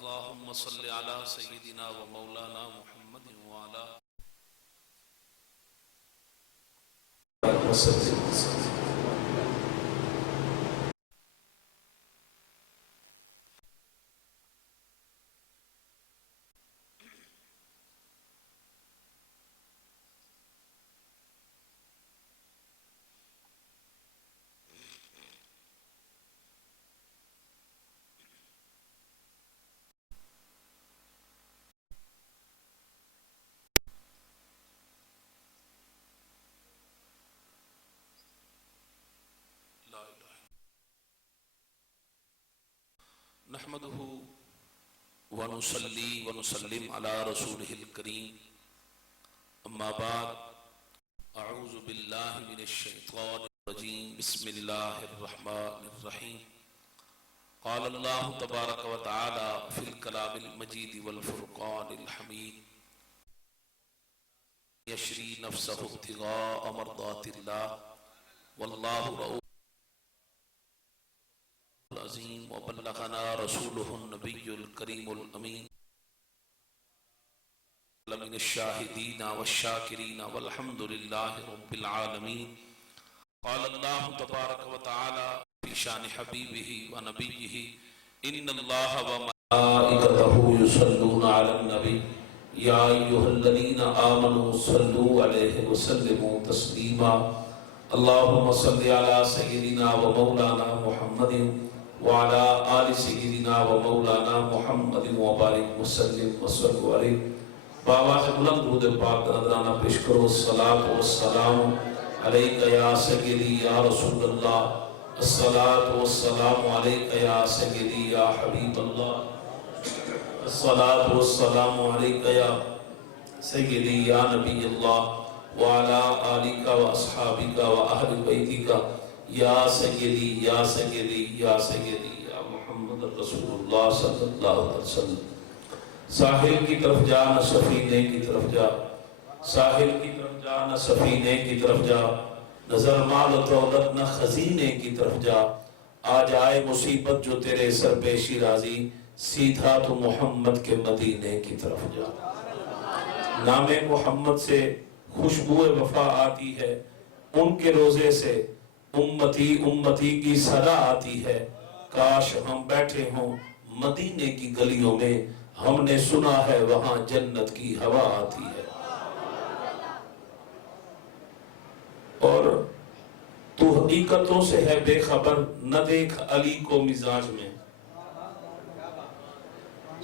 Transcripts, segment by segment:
اللهم صل على سيدنا ومولانا محمد وعلى وسلم. نحمده ونصلي ونسلم على رسوله الكريم اما بعد اعوذ بالله من الشيطان الرجيم بسم الله الرحمن الرحيم قال الله تبارك وتعالى في الكلام المجيد والفرقان الحميد يشري نفسه ابتغاء مرضات الله والله رؤوف العظیم وبلغنا رسوله النبی الکریم الامین من الشاہدین والشاکرین والحمد للہ رب العالمین. قال اللہ تبارک وتعالی فی شان حبیبہ ونبیہ ان اللہ وملائکتہ یصلون علی النبی یا ایھا الذین آمنوا صلوا علیہ وسلموا تسلیما. اللہم صل علی سیدنا ومولانا محمد وعلى آل سیدنا و مولانا محمد وبارک وسلم وصلوا علیہ. بآواز بلند درود پاک نذرانہ پیش کرو. الصلاة والسلام علیک یا سیدی یا رسول اللہ. الصلاة والسلام علیک یا سیدی یا حبیب اللہ. الصلاة والسلام علیک یا سیدی یا نبی اللہ وعلى آلک و اصحابک و اہل بیتک یا سیدی یا سیدی یا سیدی یا محمد رسول اللہ صلی اللہ علیہ وسلم. ساحل کی طرف جا نہ سفینے کی طرف جا, ساحل کی طرف جا نہ سفینے کی طرف جا, نظر مال و دولت نہ خزینے کی طرف جا. آ جائے مصیبت جو تیرے سر پہ شیرازی, سیدھا تو محمد کے مدینے کی طرف جا. نام محمد سے خوشبو وفا آتی ہے, ان کے روزے سے امتی امتی کی صدا آتی ہے. کاش ہم بیٹھے ہوں مدینے کی گلیوں میں, ہم نے سنا ہے وہاں جنت کی ہوا آتی ہے. اور تو حقیقتوں سے ہے بے خبر, نہ دیکھ علی کو مزاج میں.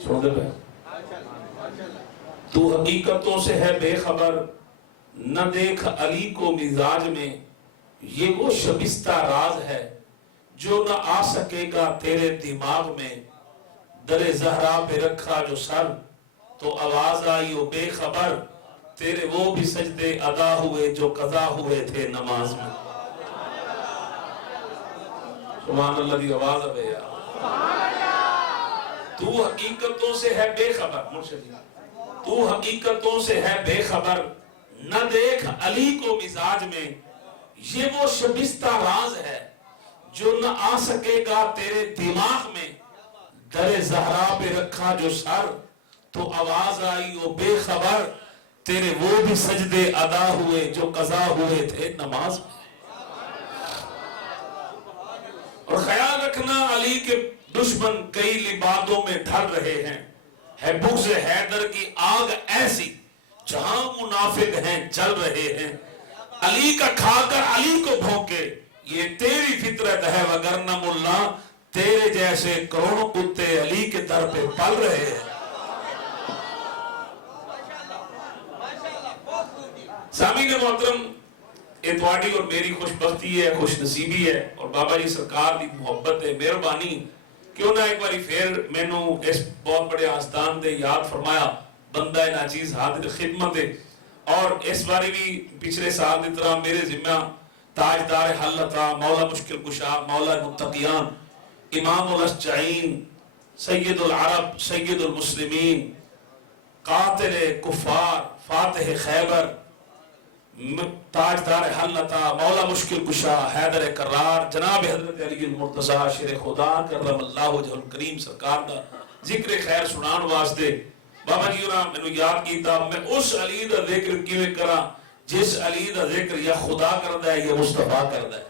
سن دے بھائی, تو حقیقتوں سے ہے بے خبر, نہ دیکھ علی کو مزاج میں. یہ وہ شبستہ راز ہے جو نہ آ سکے گا تیرے دماغ میں. در زہرا پہ رکھا جو سر تو آواز آئی وہ بے خبر, تیرے وہ بھی سجدے ادا ہوئے جو قضا ہوئے تھے نماز میں. سبحان اللہ دی آواز ابے یار. تو حقیقتوں سے ہے بے خبر, مرشدی تو حقیقتوں سے ہے بے خبر, نہ دیکھ علی کو مزاج میں. یہ وہ شبستہ راز ہے جو نہ آ سکے گا تیرے دماغ میں. در زہرا پہ رکھا جو سر تو آواز آئی وہ بے خبر, تیرے وہ بھی سجدے ادا ہوئے جو قضا ہوئے تھے نماز میں. اور خیال رکھنا علی کے دشمن کئی لبادوں میں ڈھل رہے ہیں. ہے بغض حیدر کی آگ ایسی جہاں منافق ہیں جل رہے ہیں. علی کا کھا کر علی کو بھونکے, یہ تیری فطرت ہے وگرنہ ملا تیرے جیسے کروڑوں کتے علی کے در پہ پل رہے ہیں. سامعین محترم, یہ تواڈی اور میری خوش بختی ہے, خوش نصیبی ہے, اور بابا جی سرکار دی محبت ہے, مہربانی. کیوں نہ ایک باری پھر مینوں اس بہت بڑے آستان دے یاد فرمایا, بندہ ناچیز حاضر خدمت ہے. اور اس باری بھی پچھلے سال دی طرح میرے ذمہ تاجدار حلتا, مولا مشکل کشا, مولا متقیان, امام الاشجعین, سید العرب, سید المسلمین, قاتل کفار, فاتح خیبر, تاجدار حلتا, مولا مشکل کشا, حیدر کرار, جناب حضرت علی المرتضیٰ شیر خدا کرم اللہ وجہ الکریم سرکار دا ذکر خیر سنان واسطے بابا جی ہوراں مینوں یاد کیتا میں اس علی دا ذکر کیویں کراں جس علی دا ذکر یا خدا کردا ہے یا مصطفیٰ کردا ہے.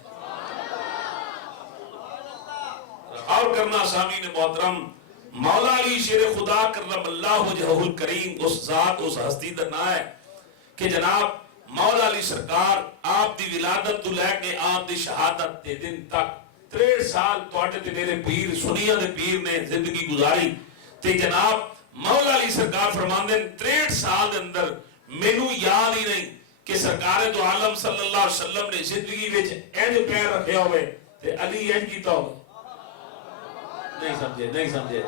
اور کرنا سامعین محترم مولا علی شیر خدا کرم اللہ وجہہ الکریم اس ذات اس ہستی دا نام ہے کہ جناب مولا علی سرکار آپ دی ولادت تو لے کے آپ دی شہادت دے دن تک 63 سال تواڈے تے میرے پیر سنیا دے پیر نے زندگی گزاری تے جناب مولا علی سرکار فرماندے 63 سال دے اندر مینوں یاد ہی نہیں کہ سرکار دو عالم صلی اللہ علیہ وسلم نے زندگی وچ اینج پیر رکھیا ہوئے تے علی اینج کیتا ہوئے. نہیں سمجھے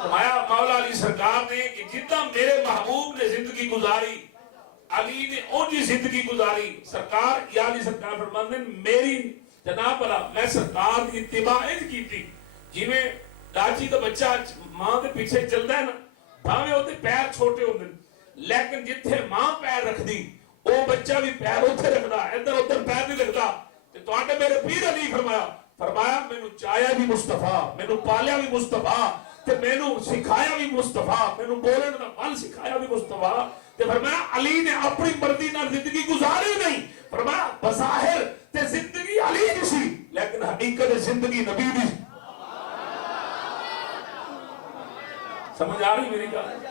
فرمایا مولا علی سرکار نے کہ جتنا میرے محبوب نے زندگی گزاری علی نے اونجی زندگی گزاری. سرکار یا علی سرکار فرماندے میری جناب بلا میں سرکار دی اتباع انج کیتی جویں ڈاچی دا بچہ ماں دے پیچھے چلدا ہے نا بھاویں اودے پیر چھوٹے ہوندے لیکن جتھے ماں پیر رکھدی او بچہ بھی پیر اوتھے رکھدا ادھر ادھر پیر نہیں رکھدا. تے تواڈے میرے پیر علی فرمایا مینوں چایا بھی مصطفیٰ مینوں پالیا بھی مصطفیٰ تے مینوں سکھایا بھی مصطفیٰ مینوں بولن دا فن سکھایا بھی مصطفیٰ. تے فرمایا علی نے اپنی مرضی نال زندگی گزاری نہیں. فرمایا بظاہر تے زندگی علی دی سی لیکن حقیقت زندگی نبی دی. سمجھ آ رہی میری گل؟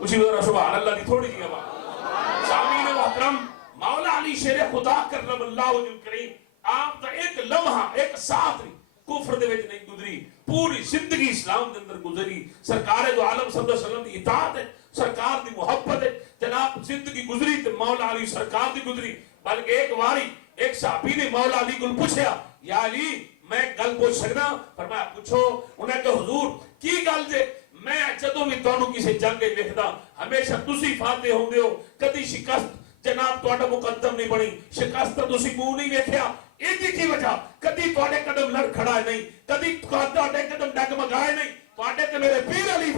اسی طرح سبحان اللہ دی تھوڑی جی بات. سامعین محترم مولا علی شیر خدا کرم اللہ وجہ الکریم آپ دا ایک لمحہ ایک ساتھ نہیں کفر دے وچ نہیں گزری پوری زندگی اسلام دے اندر گزری. سرکار دو عالم صلی اللہ علیہ وسلم دی اطاعت ہے سرکار دی محبت ہے جناب زندگی گزری تے مولا علی سرکار دی گزری. بلکہ ایک واری ایک صحابی نے مولا علی کو پوچھا یا علی میں گل پوچھ سکدا؟ فرمایا پوچھو. انہیں کہ حضور کی گل جے میں جدوں بھی تانوں کسی جنگ وچ ویکھدا ہمیشہ تسی فاتح ہوندے ہو کدی شکست جناب تواڈا مقدم نہیں بنی شکست تسی منہ نہیں ویکھیا. ایدی کی وجہ کدی تواڈے قدم لڑ کھڑا نہیں کدی تواڈے قدم ڈگمگائے نہیں. تواڈے تے میرے پیر علی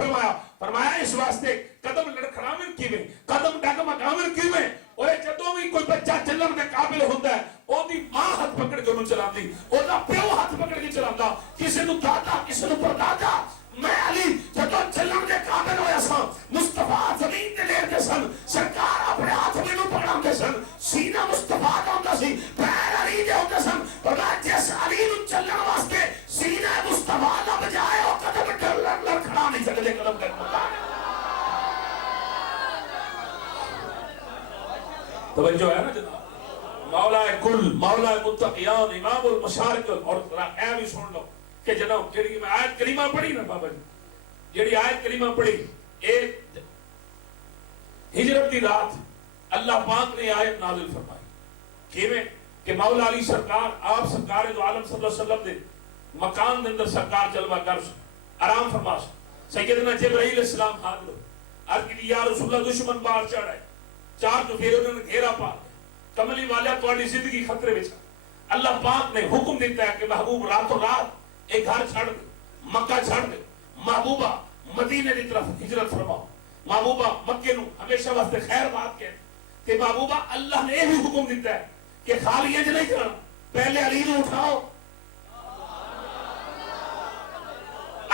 فرمایا اس واسطے قدم لڑکھڑاون کیویں قدم ڈگمگاون کیویں اوے جدوں بھی کوئی بچہ چلن دے قابل ہوندا ہے اودی ماں ہاتھ پکڑ کے انہوں چلاندی اودا پیو ہاتھ پکڑ کے چلاندا کسے نوں دادا کسے نوں پردادا. میں علی جدوں چلن دے قابل ہویا سا مصطفیٰ زمین تے لیٹے سن سرکار اپنے ہاتھ مینوں پکڑاندے سن سینہ مصطفیٰ دا ہوندا سی پیر علی دے ہوندے سن. پر جس علی نوں چلن واسطے سینہ مصطفیٰ دا بجائے او قدم لڑ کھڑا نہیں سکدے قدم کر توجہ ہے نا جناب. مولا کل مولا متقیان امام المشارق اور اے بھی سن لو کہ جناب جڑی میں آیت کریمہ پڑھی نا بابا جی جڑی آیت کریمہ پڑھی ایک ہجرت دی رات اللہ پاک نے آیت نازل فرمائی کیویں کہ مولا علی سرکار آپ سرکار دو عالم صلی اللہ علیہ وسلم دے مکان دے اندر سرکار جلوہ کر آرام فرما سیدنا جبرائیل السلام حاضر ہو عرض کی یا رسول اللہ دشمن باہر چڑھ آئے چار تو پھر انہوں نے گھیرا پا کملی والا تواڈی زندگی خطرے وچ. اللہ پاک نے حکم دیتا ہے کہ محبوب راتوں رات ایک گھر چھڑ دے مکہ چھڑ دے محبوبہ مدینے کی طرف ہجرت فرماؤ. محبوبہ مکے نو ہمیشہ واسطے خیر بات کہتے کہ محبوبہ اللہ نے یہ بھی حکم دیتا ہے کہ خالی انج نہیں کرنا پہلے علی نو اٹھاؤ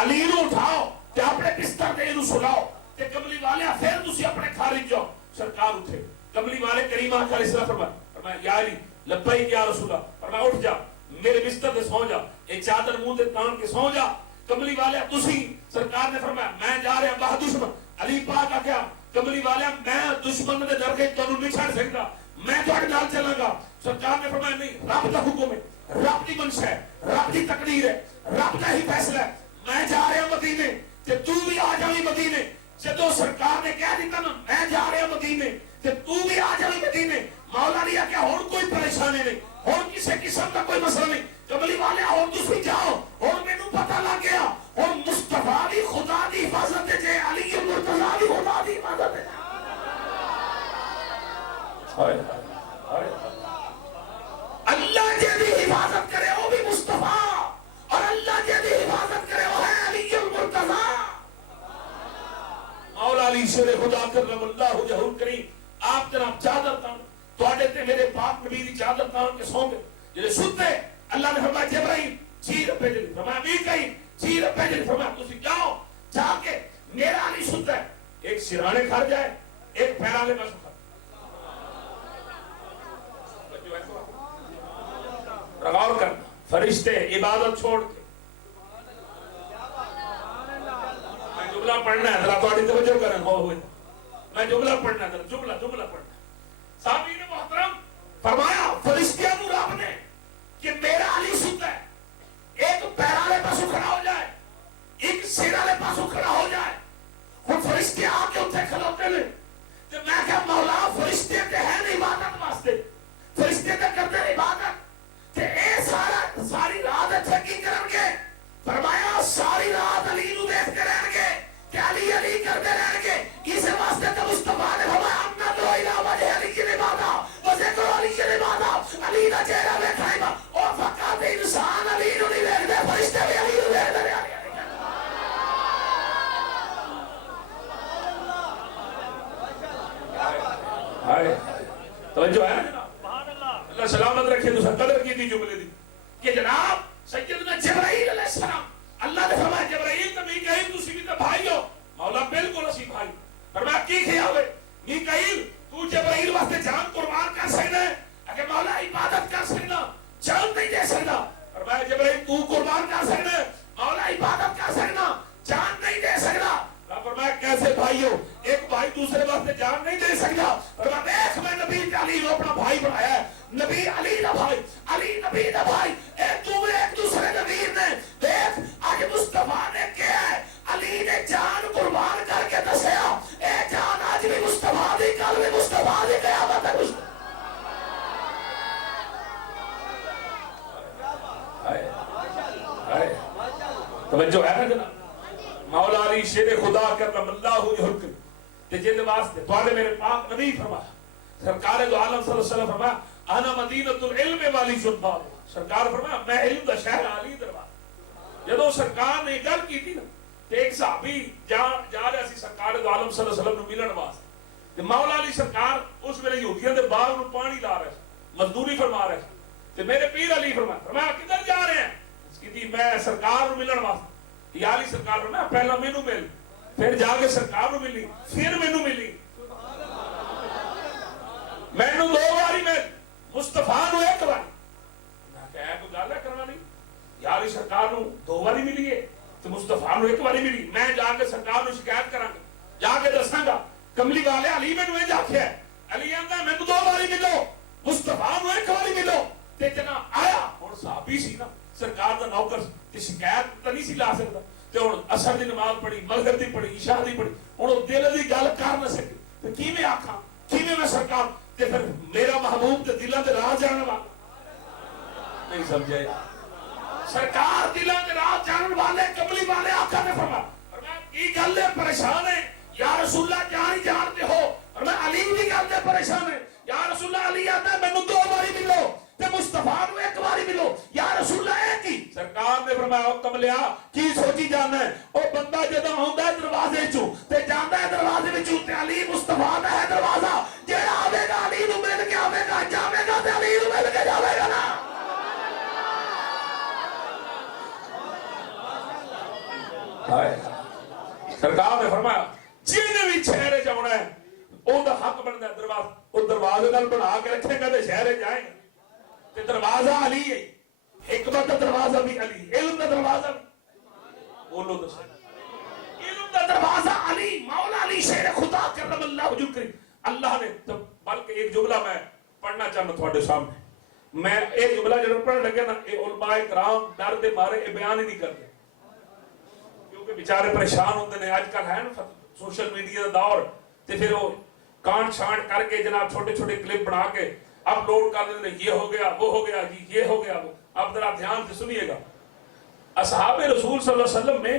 علی نو اٹھاؤ تے اپنے بستر تے اینو سلاؤ تے کملی والے پھر تسی اپنے خارج جاؤ. سرکار اٹھے کملی والے کریم آقا علیہ السلام فرمایا یا علی لبیک یا رسول اللہ فرمایا اٹھ جا میرے بستر تے سو جا ایک چادر منہ تے تان کے سو جا. کملی والے تسی سرکار نے فرمایا میں جا رہا باہ دشمن. علی پاک آکھیا کملی والے میں دشمن دے ڈر کے تانوں نہیں چھڑ سکدا میں تواڈے نال چلاں گا. سرکار نے فرمایا نہیں رب دا حکم ہے رب دی منشا ہے رب دی تقدیر ہے رب دا ہی فیصلہ ہے میں جا رہا مدینے تے تو بھی آ جاویں مدینے. جدو سرکار نے کہہ دیتا نا میں جا رہا مدینے تے تو بھی آ جاویں مدینے مولا نے کہا ہن کوئی پریشانی نہیں ہن کسی قسم کا کوئی مسئلہ نہیں. کملی والے ہن تسی جاؤ ہن مینوں پتہ لگ گیا ہن مصطفیٰ دی خدا دی حفاظت ہے جے علی مرتضیٰ دی خدا دی حفاظت ہے. اللہ جے دی حفاظت کرے وہ بھی مصطفیٰ اور اللہ جے دی حفاظت کرے وہ ہے علی مرتضیٰ. مولا علی شیر خدا کرم اللہ وجہہ الکریم آپ جناب چادر تان تواڈے تے میرے پاک نبی دی چادر تان کے سو گئے جڑے ستے اللہ نے فرمایا جبرائیل جی رب جل فرمایا میکائیل جی رب جل فرمایا تسی جاؤ جا کے میرا علی سنتا ہے، ایک سرانے کھڑ جائے، ایک پیرالے میں سکھا غور کرنا، فرشتے عبادت چھوڑ کے میں جملہ پڑھنا ہے، ذرا تھوڑی توجہ کریں، میں جملہ پڑھنا ہے، جملہ پڑھنا ہے۔ سامعین محترم، فرمایا فرشتیاں نو رب نے کہ میرا علی سنتا ہے، ایک پیرالے پاسو کھڑا ہو جائے، ایک سرالے پاسو کھڑا ہو جائے، وہ فرشتے آ کے اتنے کھلوتے نے، تو میں کہا مولا فرشتے تے ہیں نہیں عبادت واسطے، فرشتے تے کرتے ہیں عبادت، تے اے ساری رات اتھے کی کرن گے؟ فرمایا ساری رات علی نو دیکھتے رہن گے کہ علی علی کرتے رہن گے، اس واسطے تو مصطفیٰ نے فرمایا امنا تو الہ وجہ علی کی عبادت وذکر علی کی عبادت، علی دا چہرہ ویکھائے گا، اور فقط انسان علی نو نہیں ویکھدے، فرشتے بھی علی نو ویکھدے رہے۔ توجہ ہے نا؟ اللہ سلامت رکھے، تو قدر کی تھی جملے دی کہ جناب سیدنا جبرائیل علیہ السلام، اللہ نے فرمایا جبرائیل تو میکائیل تسی بھی تو بھائی ہو، مولا بالکل اسی بھائی، فرمایا کی خیال ہے میکائیل تو جبرائیل واسطے جان قربان کر سکنا ہے؟ اگر مولا عبادت کر سکنا، جان نہیں دے سکنا، فرمایا جبرائیل تو قربان کر سکنا ہے، مولا عبادت کر سکنا، جان نہیں دے سکنا، فرمایا کیسے بھائی ہو؟ ایک بھائی دوسرے واسطے جان نہیں دے سکتا، فرمایا دیکھ میں نبی علی کو اپنا بھائی بنایا ہے، نبی علی دا بھائی، علی نبی دا بھائی، ایک دوسرے نبی نے دیکھ آج مصطفیٰ نے کیا ہے، علی نے جان قربان کر کے دسیا، اے جان آج بھی مصطفیٰ دی، کل بھی مصطفیٰ دی، قیامت تک مصطفیٰ۔ توجہ ہے نا جناب؟ مولا علی شیر خدا کرم اللہ یحکم تے جن واسطے تواڈے میرے پاک نبی فرمایا، سرکار دو عالم صلی اللہ علیہ وسلم فرمایا انا مدینۃ العلم والی سنبھال، سرکار فرمایا میں علم دا شہر علی دربار۔ جدوں سرکار نے گل کی تھی نا تے ایک صحابی جا رہا سی سرکار دو عالم صلی اللہ علیہ وسلم نو ملن واسطے، تے مولا علی سرکار اس ویلے یہودیاں دے باغ نو پانی لا رہے سی، مزدوری فرما رہے سی، تے میرے پیر علی فرمایا کدھر جا رہے ہیں؟ کہ میں سرکار نو ملن واسطے، یا علی سرکار میں پہلا مینوں مل، پھر جا کے سرکار نو ملی، پھر مینوں ملی، مینوں دو باری مل، مصطفیٰ نو ایک بار۔ میں کہا کوئی گل ہے کرنا نہیں، یا علی سرکار نو دو باری ملی ہے تو مصطفیٰ نو ایک باری ملی، میں جا کے سرکار نو شکایت کراں گا، جا کے دساں گا کملی والے علی مینوں اے آکھیا ہے، علی آندا مینوں دو باری ملو، مصطفیٰ نو ایک باری ملو، تے جناب آیا ہن صحابی سی نا، سرکار دا نوکر تے شکایت تے نہیں سی لا سکدا، تے ہن عصر دی نماز پڑھی، مغرب دی پڑھی، عشاء دی پڑھی، ہن او دل دی گل کر نہ سکے، تے کیویں آکھاں، کیویں میں سرکار تے پھر میرا محبوب تے دلاں دے راز جانن والا نہیں سمجھے، سرکار دلاں دے راز جانن والے کملی والے آقا نے فرمایا، اور میں کی گل ہے پریشان ہے یا رسول اللہ جان ہی جانتے ہو، اور میں علی دی گل تے پریشان ہے یا رسول اللہ، علی آتا ہے مینوں دو باری ملو تے مصطفیٰ نو ایک باری ملو، یا رسول اللہ ایک ہی۔ سرکار نے فرمایا او کملیا کی سوچی جانا ہے، او بندہ جدوں آوندا ہے دروازے چوں تے جاندا ہے دروازے وچوں تے علی مصطفیٰ دا ہے دروازہ، جیڑا آوے گا علی نو مل کے آوے گا، جاوے گا تے علی نو مل کے جاوے گا نا۔ سرکار نے فرمایا جن بھی شہر جانا ہے اون دا حق بندا ہے دروازہ، او دروازے نال بنا کے رکھے گا تے شہر جائے گا، تے دروازہ علی ہے، حکمت دا دروازہ بھی علی، علم دا دروازہ بھی، بولو دسو علم دا دروازہ علی، مولا علی شیر خدا کرم اللہ وجہ کریم۔ اللہ نے بلکہ ایک جملہ میں پڑھنا چاہنا تھوڑے سامنے، میں ایک جملہ جب پڑھنے لگے نا اے علماء کرام ڈر دے مارے اے بیان ہی نہیں کرتے، کیونکہ بیچارے پریشان ہوندے نے، آج کل ہے نا سوشل میڈیا دا دور، تے پھر وہ کانٹ چھانٹ کر کے جناب چھوٹے چھوٹے کلپ بنا کے اپلوڈ کر دیتے ہیں، یہ ہو گیا وہ ہو گیا جی، یہ ہو گیا وہ۔ اب ذرا دھیان سے سنیے گا، اصحاب رسول صلی اللہ علیہ وسلم میں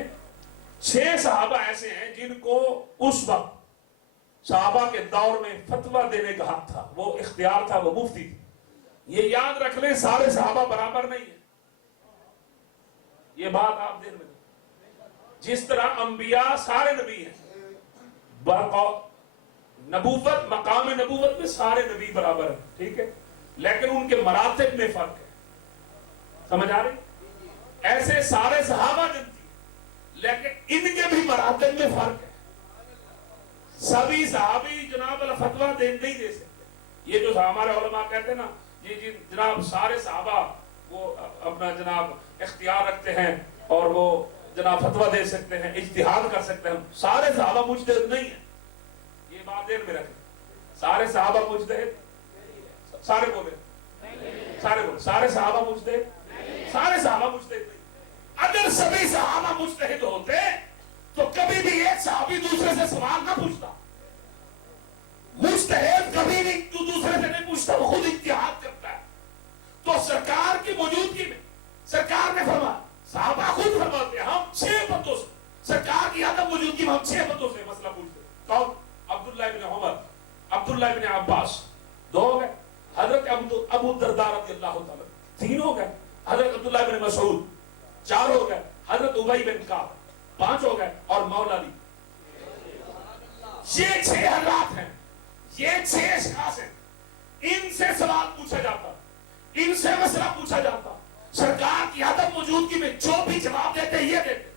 6 صحابہ ایسے ہیں جن کو اس وقت صحابہ کے دور میں فتویٰ دینے کا حق تھا، وہ اختیار تھا، وہ مفتی تھی۔ یہ یاد رکھ لیں سارے صحابہ برابر نہیں ہیں، یہ بات آپ دین میں، جس طرح انبیاء سارے نبی ہیں، نبوت مقام نبوت میں سارے نبی برابر ہیں، ٹھیک ہے، لیکن ان کے مراتب میں فرق ہے، سمجھ آ رہی؟ ایسے سارے صحابہ جنتی، لیکن ان کے بھی مراتب میں فرق ہے. سبھی صحابی جناب فتویٰ نہیں دے سکتے. یہ جو ہمارے علماء کہتے ہیں نا یہ جناب سارے صحابہ وہ اپنا جناب اختیار رکھتے ہیں اور وہ جناب فتویٰ دے سکتے ہیں, اجتہاد کر سکتے ہیں. سارے صحابہ مجتہد نہیں ہیں, یہ بات دیر میں رکھیں. سارے صحابہ مجتہد, سارے بولے سارے صحابہ مجتہد, سارے صحابہ مجتہد نہیں. اگر سبھی صحابہ مجتہد ہوتے تو کبھی بھی ایک صحابی دوسرے سے سوال نہ پوچھتا. مجتہد کبھی بھی دوسرے سے نہیں پوچھتا, وہ خود اجتہاد کرتا ہے. تو سرکار کی موجودگی میں سرکار نے فرمایا, صحابہ خود فرماتے ہیں ہم 6 بندوں سے, سرکار کی عدم موجودگی میں ہم 6 بندوں سے مسئلہ پوچھتے ہیں. کون؟ عبداللہ ابن عمر, عبداللہ ابن عباس 2 ہو گئے, حضرت ابو الدرداء رضی اللہ تعالیٰ 3 ہو گئے, حضرت عبداللہ ابن مسعود 4 ہو گئے, حضرت ابی بن کعب 5 ہو گئے, اور مولا علی. یہ 6 حضرات ہیں, یہ 6 اشخاص ہیں. ان سے سوال پوچھا جاتا, ان سے مسئلہ پوچھا جاتا. سرکار کی عدم موجودگی میں جو بھی جواب دیتے یہ دیتے.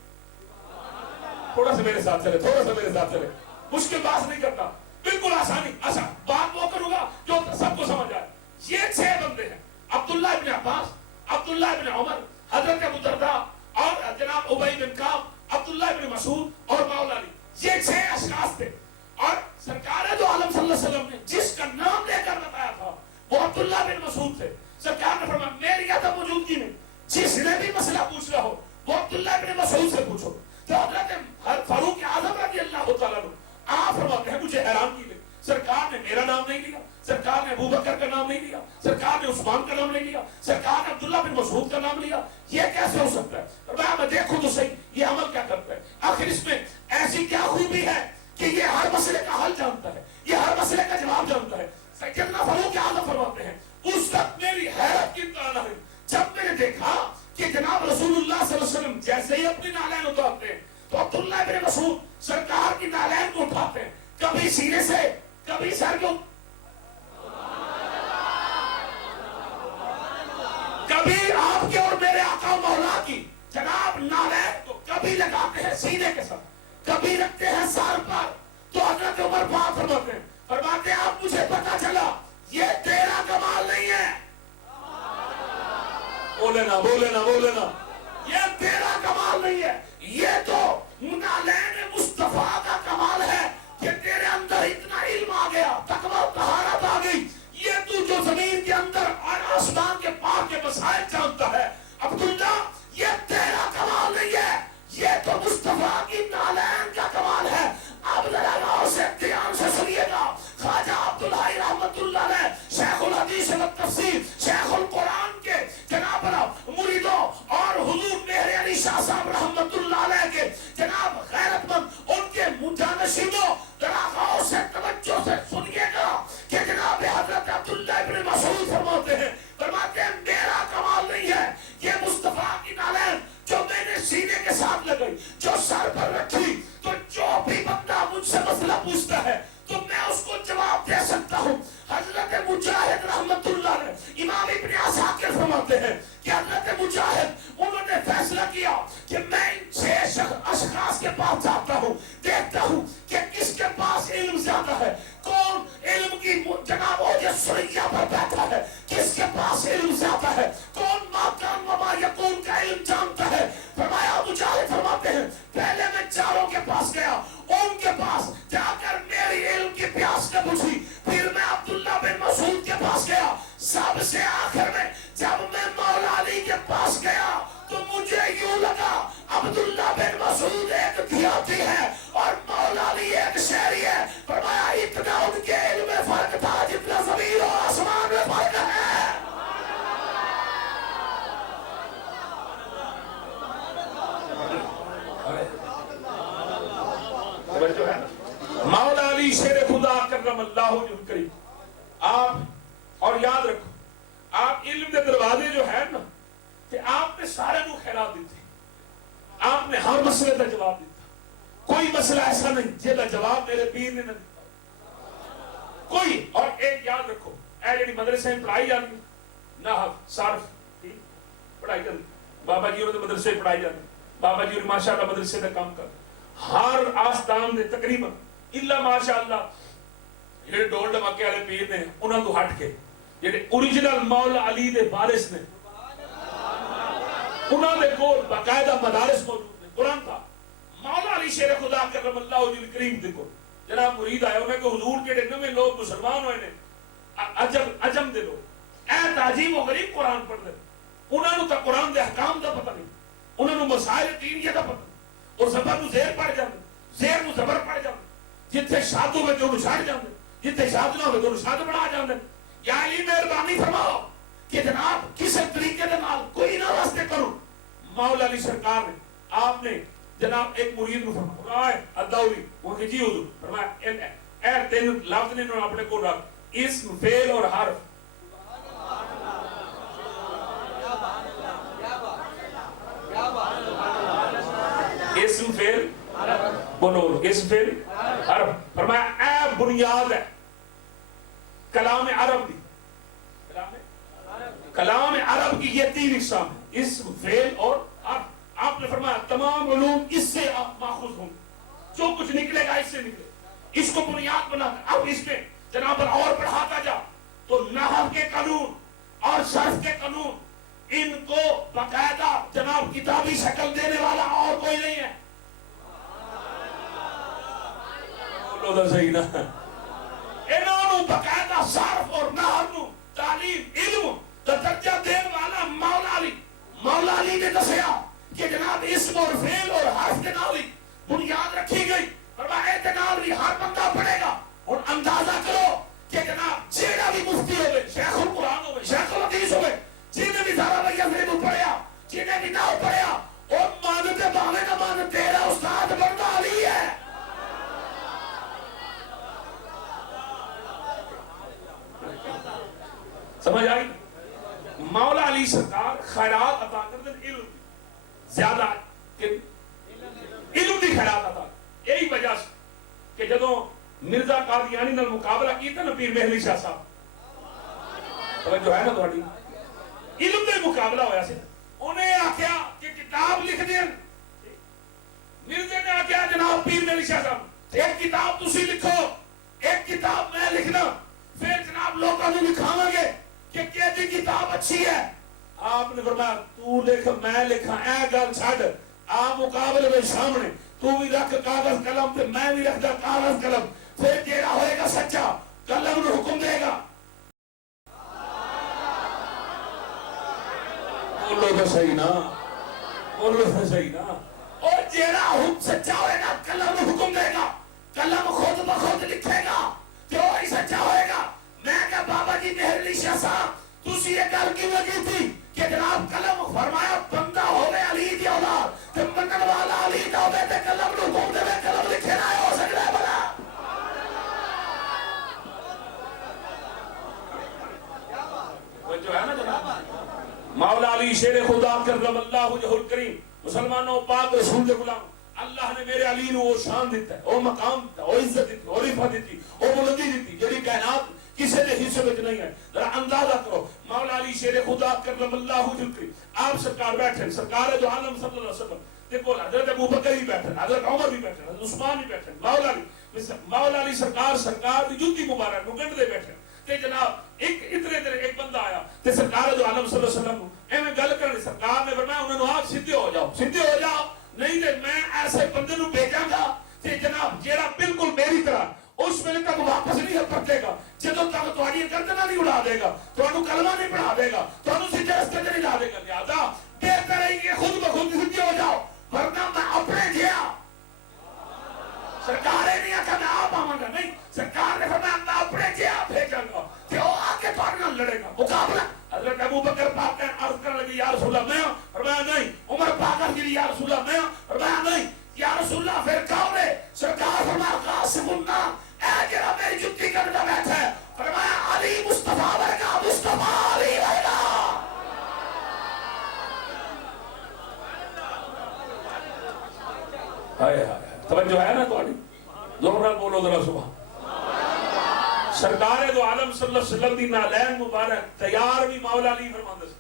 تھوڑا سا میرے ساتھ چلے, تھوڑا سا میرے ساتھ چلے. مشکل بات نہیں کرتا, بالکل آسانی آسان بات وہ کروں گا جو سب کو سمجھ آئے. یہ 6 بندے ہیں, عبداللہ ابن عباس, عبداللہ ابن عمر, حضرت ابو الدرداء اور جناب ابی بن کعب, عبداللہ ابن مسعود اور مولا علی. یہ 6 اشخاص تھے. اور سرکار دو عالم صلی اللہ علیہ وسلم نے جس کا نام لے کر بتایا تھا وہ عبداللہ بن مسعود تھے. سرکار نے فرمایا میری عدم موجودگی میں جس نے بھی مسئلہ پوچھنا ہو وہ عبداللہ بن مسعود سے پوچھو. تو حضرت فاروق اعظم رضی اللہ تعالیٰ عنہ آپ فرماتے ہیں مجھے حیران کی, سرکار نے میرا نام نہیں لیا, سرکار نے ابو بکر کا نام نہیں لیا, سرکار نے عثمان کا نام نہیں لیا, سرکار نے عبداللہ بن مسعود کا نام لیا. یہ کیسے ہو سکتا ہے؟ میں دیکھوں تو صحیح یہ عمل کیا کرتا ہے, آخر اس میں ایسی کیا خوبی ہے کہ یہ ہر مسئلے کا حل جانتا ہے, یہ ہر مسئلے کا جواب جانتا ہے. سیدنا فاروق اعظم فرماتے ہیں اس وقت میری حیرت کی انتہا نہ ہوئی جب میں نے دیکھا کہ جناب رسول اللہ صلی اللہ علیہ وسلم جیسے ہی اپنی نالین اتارتے ہیں تو عبداللہ بن مسعود سرکار کی نالین کو اٹھاتے ہیں, کبھی سینے سے کبھی سر کو, کبھی آپ کے اور میرے آقا مولا کی جناب نالین کو کبھی لگاتے ہیں سینے کے ساتھ, کبھی رکھتے ہیں سر پر. تو حضرت عمر پاک فرماتے ہیں اب مجھے پتا چلا یہ تیرا کمال نہیں ہے. بولے نا, یہ تیرا کمال نہیں ہے, یہ تو نالین مصطفیٰ کا کمال ہے کہ تیرے اندر اتنا علم آ گیا, تقویٰ و طہارت آ گئی. یہ تو جو زمین کے اندر اور آسمان کے پاک کے مسائل جانتا ہے, عبداللہ یہ تیرا کمال نہیں ہے, یہ تو مصطفیٰ کی نالین کا کمال ہے. اب ذرا غور سے دھیان سے سنیے گا. خواجہ عبدالحی رحمت اللہ علیہ شیخ الحدیث و تفسیر شیخ القرآن کے جناب مریدوں اور حضور مہر علی شاہ صاحب رحمت اللہ علیہ کے جناب غیرت مند ان کے مجانشینوں ذرا غور سے توجہ سے سنیے گا کہ جناب حضرت عبداللہ ابن مسعود فرماتے ہیں میرا کمال نہیں ہے, یہ مصطفیٰ کی نالین جو میں نے سینے کے ساتھ لگائی, جو سر پر رکھی, تو جو بھی بندہ مجھ سے مسئلہ پوچھتا ہے تو میں اس کو جواب دے سکتا ہوں. حضرت مجاہد رحمت اللہ علیہ امام ابن عساکر فرماتے ہیں کہ حضرت مجاہد انہوں نے فیصلہ کیا کہ میں ان 6 اشخاص کے پاس جاتا ہوں, دیکھتا ہوں کہ کس کے پاس علم زیادہ ہے, کون علم کی جناب اوج سریا پر بیٹھا ہے, کس کے پاس علم زیادہ ہے, کون ما کان و ما یکون کا علم جانتا ہے. فرمایا مجاہد فرماتے ہیں پہلے میں 4 کے پاس گیا, ان کے پاس جا کر میری علم کی پیاس نے بجھی, پھر میں عبداللہ بن مسعود کے پاس گیا, سب سے آخر میں جب میں مولا علی کے پاس گیا تو مجھے یوں لگا عبداللہ بن مسعود ایک دیہاتی ہے اور مولا علی ایک شہری ہے. فرمایا اتنا ان کے علم میں فرق تھا جتنا زمین و آسمان میں فرق ہے. مولا علی شیر خدا کرم اللہ وجہہ الکریم. آپ اور یاد رکھو آپ علم کے دروازے جو ہے نا کہ آپ نے سارے کو خیرات دیتے, آپ نے ہر مسئلے کا جواب دیتا, کوئی مسئلہ ایسا نہیں جس کا جواب میرے پیر نے نہ دیتا کوئی. اور ایک یاد رکھو اے جڑی مدرسے میں پڑھائی جاتی نحو صرف پڑھائی جاتی, بابا جی اور مدرسے پڑھائی جاتی, بابا جی ماشاءاللہ مدرسے کا کام کر ہر آستان دے تقریباً الا ماشاءاللہ جڑے ڈول ڈماکے والے پیر نے انہاں تو ہٹ کے جڑے اوریجنل مولا علی دے وارث نے انہاں دے کول باقاعدہ مدارس موجود نے قرآن تھا مولا علی شیر خدا کرم اللہ وجہ الکریم دے کول جناب مرید آئے انہیں کہ حضور جڑے نویں لوگ مسلمان ہوئے نے عجم دے لوگ اے تعظیم و غریب قرآن پڑھ دے انہاں نو تا قرآن دے احکام دا پتہ نہیں انہاں نو مسائل دینیہ دا پتہ نہیں اور زبر نو زیر پڑھ جاندے زیر نو زبر پڑھ جاندے جتھے شادو میں جو چھڑ جاندے جتھے شاد نہ ہوئے تو شاد بنا جاندے یا علی مہربانی فرماؤ کہ جناب کس طریقے دے نال کوئی نہ واسطے کرو مولا علی سرکار نے آپ نے جناب ایک مرید نو فرمایا الدوری وہ کہ جی حضور فرمایا اے تین لفظ نے انہوں اپنے کو رکھ اسم فعل اور حرف اسم فعل بولو اسم فعل حرف فرمایا اے بنیاد ہے کلام عرب دی کلام عرب کی یہ تین اقسام ہے اسم فعل اور حرف آپ نے فرمایا تمام علوم اس سے آپ ماخوذ ہوں جو کچھ نکلے گا اس سے نکلے اس کو بنیاد بنا کر اب اس میں جناب اور پڑھاتا جا تو نحو کے قانون اور صرف کے قانون ان کو باقاعدہ جناب کتابی شکل دینے والا اور کوئی نہیں ہے بولو تو صحیح نا انہوں نے باقاعدہ صرف اور نحو تعلیم علم درجہ دین والا مولا علی نے دسیا کہ جناب اسم اور فعل اور حرف کے نال بنیاد رکھی گئی فرمایا اعتقاد بھی ہر بندہ پڑھے گا اور اندازہ کرو کہ جناب جیڑا بھی مفتی ہوئے شیخ القرآن ہوئے شیخ الحدیث ہوئے جنہیں بھی سارا بھیا فریب پڑھیا جنہیں بھی نہ پڑھیا اور مانتے باوے نہ مان تیرا استاد بندہ علی ہے سمجھ آئی مولا علی سرکار خیرات عطا کر دیں علم زیادہ علم دی خیرات عطا یہی وجہ سے کہ جدو مرزا قادیانی نال مقابلہ کیتا نا پیر مہلی شاہ صاحب توجہ ہے نا تھوڑی علم دے مقابلہ ہویا سی انہیں آکھیا کہ کتاب لکھ دیں مرزے نے آکھیا جناب پیر مہلی شاہ صاحب ایک کتاب تسی لکھو ایک کتاب میں لکھنا پھر جناب لوگوں نے لکھاواں گے کہ کیسی کتاب اچھی ہے آپ نے فرمایا تو لکھ میں لکھا اے گل چھڑ آپ مقابلے میں سامنے تو بھی رکھ کاغذ قلم تے میں بھی رکھدا کاغذ قلم پھر جیڑا ہوئے گا سچا قلم نو حکم دے گا بولو تو صحیح نا بولو تو صحیح نا اور جیڑا سچا ہوئے گا قلم نو حکم دے گا قلم خود بخود لکھے گا جو ہی سچا ہوئے گا میں کہا بابا جی مہر علی شاہ صاحب تسی یہ گل کیوں لگی تھی کہ جناب قلم فرمایا بندہ ہوئے علی دی اولاد تے منن والا علی دا ہوئے تے قلم نو حکم دے قلم لکھے نہ ہو سکدا بلا وہ جو ہے نا جناب مولا علی شیر خدا کرم اللہ وجہ الکریم مسلمانوں پاک رسول دے غلام اللہ نے میرے علی نو وہ شان دیتا ہے وہ مقام دیتا ہے وہ عزت دیتی وہ رفعت دیتی وہ بلندی دیتی جڑی کائنات کسی نے حصے میں نہیں ہے ذرا اندازہ کرو مولا علی شیر خدا کرم اللہ وجہ الکریم آپ سرکار بیٹھے سرکار دو عالم صلی اللہ علیہ وسلم دیکھو حضرت ابوبکر بھی بیٹھے حضرت عمر بھی بیٹھے حضرت عثمان بھی بیٹھے مولا علی سرکار دی جوتی مبارک نو گنڈ دے بیٹھے تے جناب ایک بندہ آیا تے سرکار دو عالم صلی اللہ علیہ وسلم ایویں گل کرنے سرکار نے فرمایا انہاں نو آپ سیدھے ہو جاؤ نہیں تے میں ایسے بندے نو بھیجاں گا تے جناب جیڑا بالکل میری طرح اس ویلے تک واپس نہیں پرتے گا جدوں تک تہاڈی گردناں نہیں اڑا دے گا تانوں کلمہ نہیں پڑھا دے گا تانوں سیدھے راستے تے نہیں لا دے گا لہذا بہتر ہے کہ خود بخود سیدھے ہو جاؤ ورنہ میں اپنے گیا سرکار نے نہیں کہا میں آپ آواں گا نہیں سرکار نے فرمایا میں اپنے گیا بھیجاں گا کہ وہ آ کے تہاڈے نال لڑے گا مقابلہ حضرت ابوبکر پاک نے عرض کرنے لگے یا رسول اللہ میں فرمایا نہیں عمر پاک نے یا رسول اللہ میں فرمایا نہیں یا رسول اللہ پھر کون ہے سرکار فرمایا قاسم النام اے جڑا میری جُتی کرتا بیٹھا ہے فرمایا علی مصطفیٰ ورگا مصطفیٰ علی ورگا ہائے ہائے توجہ ہے نا تہاڈی زور نال بولو ذرا سبحان سرکار دو عالم صلی اللہ علیہ وسلم دی نالین مبارک تیار بھی مولا علی فرماندے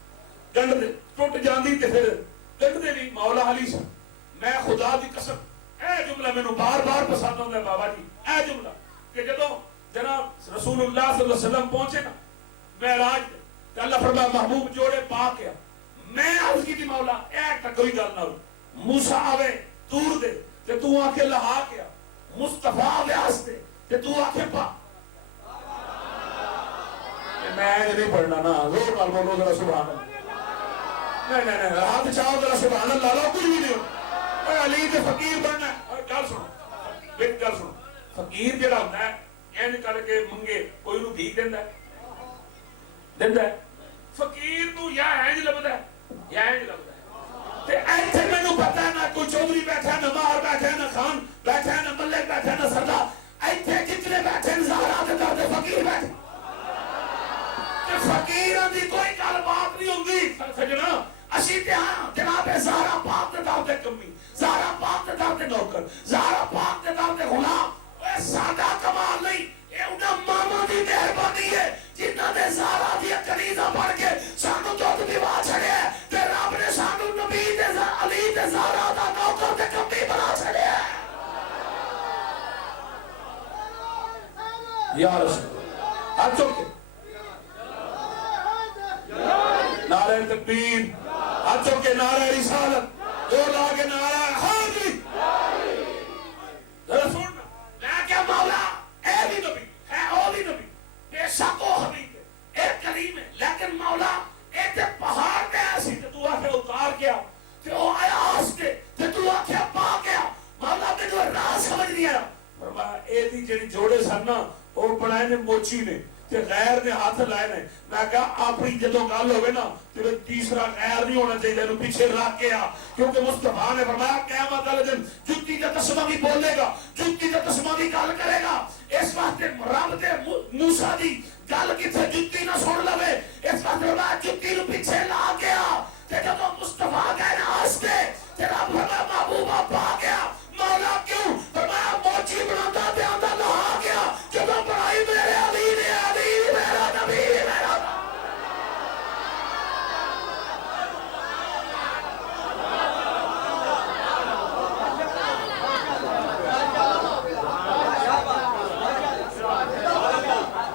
گنڈ دے ٹوٹ جاندی تے پھر گنڈ دے بھی مولا علی میں خدا دی قسم اے جملہ میں بار بار پسند ہوتا ہے بابا جی، اے جملہ کہ جدو جناب رسول اللہ صلی اللہ علیہ وسلم پہنچے نا معراج تے کہ اللہ فرمایا محبوب جوڑے پا کیا، میں عرض کی تھی مولا اے تک کوئی گل نہ ہو، موسیٰ آوے دور دے تے تو آکے لہا کیا، مصطفیٰ آوے آستے تے تو آکے پا، میں نہیں پڑھنا نا زور نال بولو ذرا سبحان اللہ، نہیں ہاتھ چاہو ذرا سبحان اللہ لو کچھ بھی نہیں ہو، اے علی تے فقیر بننا ہے، گل سنو بیٹ گل سنو، فقیر جڑا ہوتا ہے این کر کے منگے کوئی نو بھیک دیندا ہے فقیر نو یا اینج لبدا ہے یا اینج لبدا ہے تے ایتھے مینوں پتہ ہے نہ کوئی چودھری بیٹھا نہ ماہر بیٹھا نہ خان بیٹھا نہ ملک بیٹھا نہ سردار، ایتھے جتنے بیٹھے زہرا دے در تے فقیر بیٹھے تے فقیراں دی کوئی گل بات نہیں ہوندی سجنا، اسی تے ہاں جناب زہرا پاک دے در تے کمی، زہرا پاک دے در تے نوکر، زہرا پاک دے در تے غلام، اے سادہ کمال نہیں، اے انہاں ماما دی مہربانی ہے جنہاں نے زہرا دی کنیزہ پڑھ کے سانو دودھ دیوا چھڑیا ہے تے رب نے سانو نبی تے علی تے زہرا دا نوکر تے کمی بنا چھڑیا ہے یا رسول ہاتھ چوک کے نعرہ تکبیر، ہاتھ چوک کے نعرہ رسالت، دو لاغے نعرہ حاضری، ذرا سننا میں کیا مولا اے بھی نبی ہے او بھی نبی بے شک و حبیب ہے اے کریم ہے، لیکن مولا اے تے پہاڑ تے ایسی تے تو آکے اتار گیا تے او آیا آستے تے تو آکے پا گیا، مولا میں جو راز سمجھ نہیں آیا، فرمایا اے دی جڑی جوڑے سننا او بنائے نے موچی نے تے غیر نے ہاتھ لائے نے، میں کہا اپنی جدو گل ہوئے نا تیرے تیسرا غیر نہیں ہونا چاہیے انہوں پیچھے رکھ کے آ، کیونکہ مصطفیٰ نے فرمایا قیامت والے دن جتی کا تسمہ بھی بولے گا، جتی کا تسمہ بھی گل کرے گا، اس وقت رب دے موسیٰ دی گل کی تھے جتی نہ سن لوے، اس وقت فرمایا جتی نو پیچھے لا گیا تے جدو مصطفیٰ گئے نا آستے تے رب فرمایا محبوبہ پا گیا، مولا کیوں فرمایا موچی بناتا تے آندہ لہا گیا، جدو بڑائی میرے علی نے علی میرا نبی میرا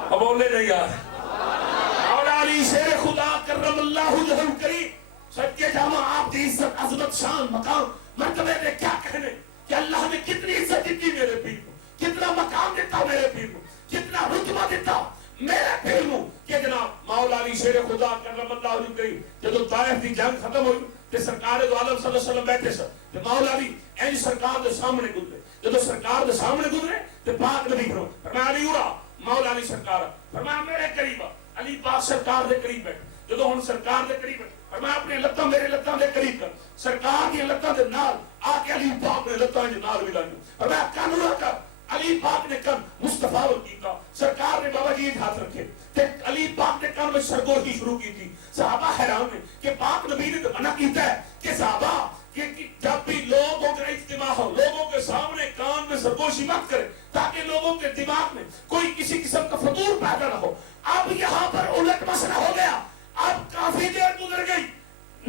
اب بولے نہیں یار مولا علی شیر خدا کرم اللہ وجہہ الکریم سچے جامع آپ کی عزت عظمت شان مقام مرتبے نے کیا کہنے کہ اللہ نے کتنی عزت دیتی میرے پیر کو، کتنا مقام دیتا میرے پیر کو، کتنا رتبہ دیتا میرے پیر کو کہ جناب مولا علی شیر خدا کرم اللہ وجہہ الکریم جدو طائف دی جنگ ختم ہوئی کہ سرکار دو عالم صلی اللہ علیہ وسلم بیٹھے سر کہ مولا علی این سرکار دے سامنے گزرے، جدو سرکار دے سامنے گزرے تو پاک نبی فرمایا علی اڑا، مولا علی سرکار فرمایا میرے قریب علی پاک سرکار دے قریب بیٹھے، جدو ہن سرکار دے قریب بیٹھے فرمایا اپنے لتاں میرے لتاں دے قریب کر، سرکار دی لتاں دے نال آ کے علی پاک نے لتاں دے نال ملا دیا، فرمایا کان ہوا کر، علی پاک نے کن مصطفیٰ کیتا، سرکار نے بابا جی ہاتھ رکھے تے علی پاک نے کان میں سرگوشی شروع کی تھی، صحابہ حیران نے کہ پاک نبی نے تو منع کیتا ہے کہ صحابہ کہ جب بھی لوگوں کا اجتماع ہو لوگوں کے سامنے کان میں سرگوشی مت کرے تاکہ لوگوں کے دماغ میں کوئی کسی قسم کا فطور پیدا نہ ہو۔ اب یہاں پر الٹ مسئلہ ہو گیا، اب کافی دیر گزر گئی،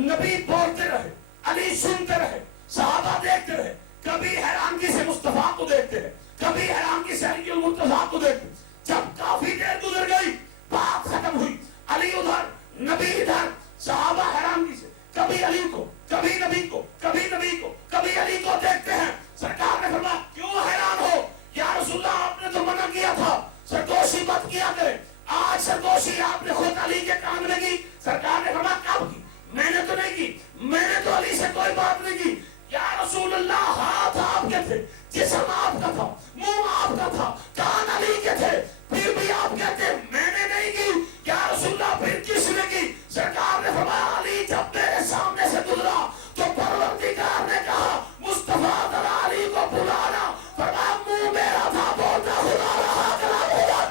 نبی بولتے رہے، علی سنتے رہے، صحابہ دیکھتے رہے، کبھی حیرانگی سے مصطفیٰ کو دیکھتے رہے، کبھی حیرانگی سے علی المرتضیٰ کو دیکھتے، جب کافی دیر گزر گئی بات ختم ہوئی، علی ادھر نبی ادھر، صحابہ حیرانگی سے کبھی علی کو کبھی نبی کو کبھی نبی کو کبھی علی کو دیکھتے ہیں، سرکار نے فرمایا کیوں حیران ہو یا رسول اللہ آپ نے تو منع کیا تھا سرگوشی مت کیا کرے، آج سرگوشی آپ نے خود علی کے کان میں کی، سرکار نے فرمایا کب کی؟ میں نے تو نہیں کی، میں نے تو علی سے کوئی بات نہیں کی، یا رسول اللہ ہاتھ آپ کے تھے، جسم آپ کا تھا، منہ آپ کا تھا، کان علی کے تھے، پھر بھی آپ کہتے میں نے نہیں کی، یا رسول اللہ پھر کس نے کی؟ سرکار نے فرمایا علی جب میرے سامنے سے گزرا تو پروردگار نے کہا مصطفیٰ ذرا علی کو بلانا، فرمایا منہ میرا تھا بولتا خدا رہا کلام خدا۔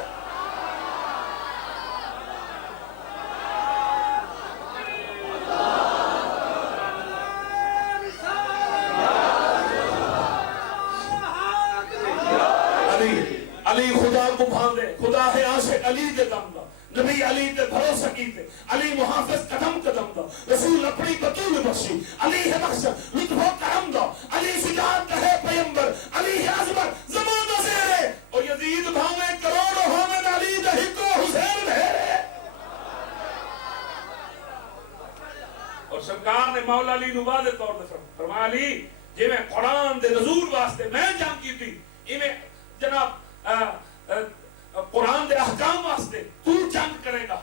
علی خدا کو بھان دے، خدا ہے عاشق علی کے دم دا، نبی علی تے بھروسہ کیتے، علی محافظ قدم قدم دا، رسول اپنی بطول بخشی، علی ہے بخش لطف و کرم دا، علی شجاعت ہے پیمبر، علی ہے عظمت زمان دا زیرے، اور یزید بھاوے کروڑ ہومن علی دا ہکو حسین بھیرے۔ اور سرکار نے مولا علی نو واضح طور پر فرمایا علی جی میں قرآن دے نزول واسطے میں جنگ کی تھی، ایویں جناب قرآن دے احکام واسطے تو جنگ کرے گا۔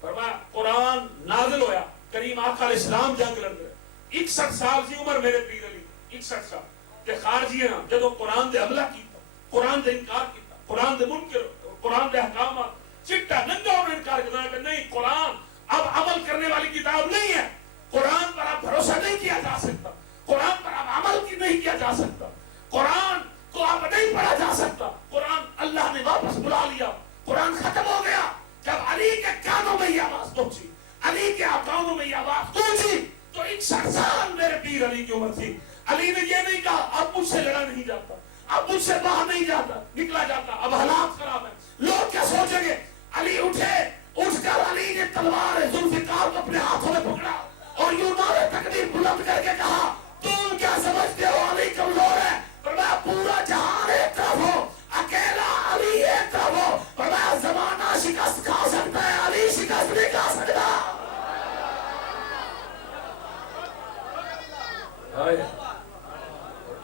فرمایا قرآن نازل ہویا، کریم آقا علیہ السلام جنگ لڑ گئے، 61 سال سی عمر میرے پیر علی، 61 سال تے خارجی نا جدو قرآن دے حملہ کیتا، قرآن دے انکار کیتا، قرآن دے منکر، قرآن دے احکامات چٹا ننگا انہوں نے انکار کرنا کہ نہیں قرآن اب عمل کرنے والی کتاب نہیں ہے، قرآن پر اب بھروسہ نہیں کیا جا سکتا، قرآن پر اب عمل کی نہیں کیا جا سکتا، قرآن کو اب نہیں پڑھا جا سکتا، قرآن اللہ نے واپس بلا لیا، قرآن ختم ہو گیا۔ جب علی کے کانوں میں یہ آواز پہنچی، علی کے کانوں میں یہ آواز پہنچی تو 61 سال میرے پیر علی کی عمر تھی۔ علی نے یہ نہیں کہا اب مجھ سے لڑا نہیں جاتا، اب مجھ سے باہر نہیں جاتا نکلا جاتا، اب حالات خراب ہیں، لوگ کیا سوچیں گے۔ علی اٹھے، اٹھ کر علی نے تلوار ذوالفقار کو اپنے ہاتھوں میں پکڑا اور یوں نعرہ تکبیر بلند کر کے کہا تم کیا سمجھتے ہو علی کمزور ہے؟ فرمایا پورا جہان ایک طرف ہو، اکیلا علی ایک طرف ہو، فرمایا زمانہ شکست کھا سکتا ہے، علی شکست نہیں کھا سکتا۔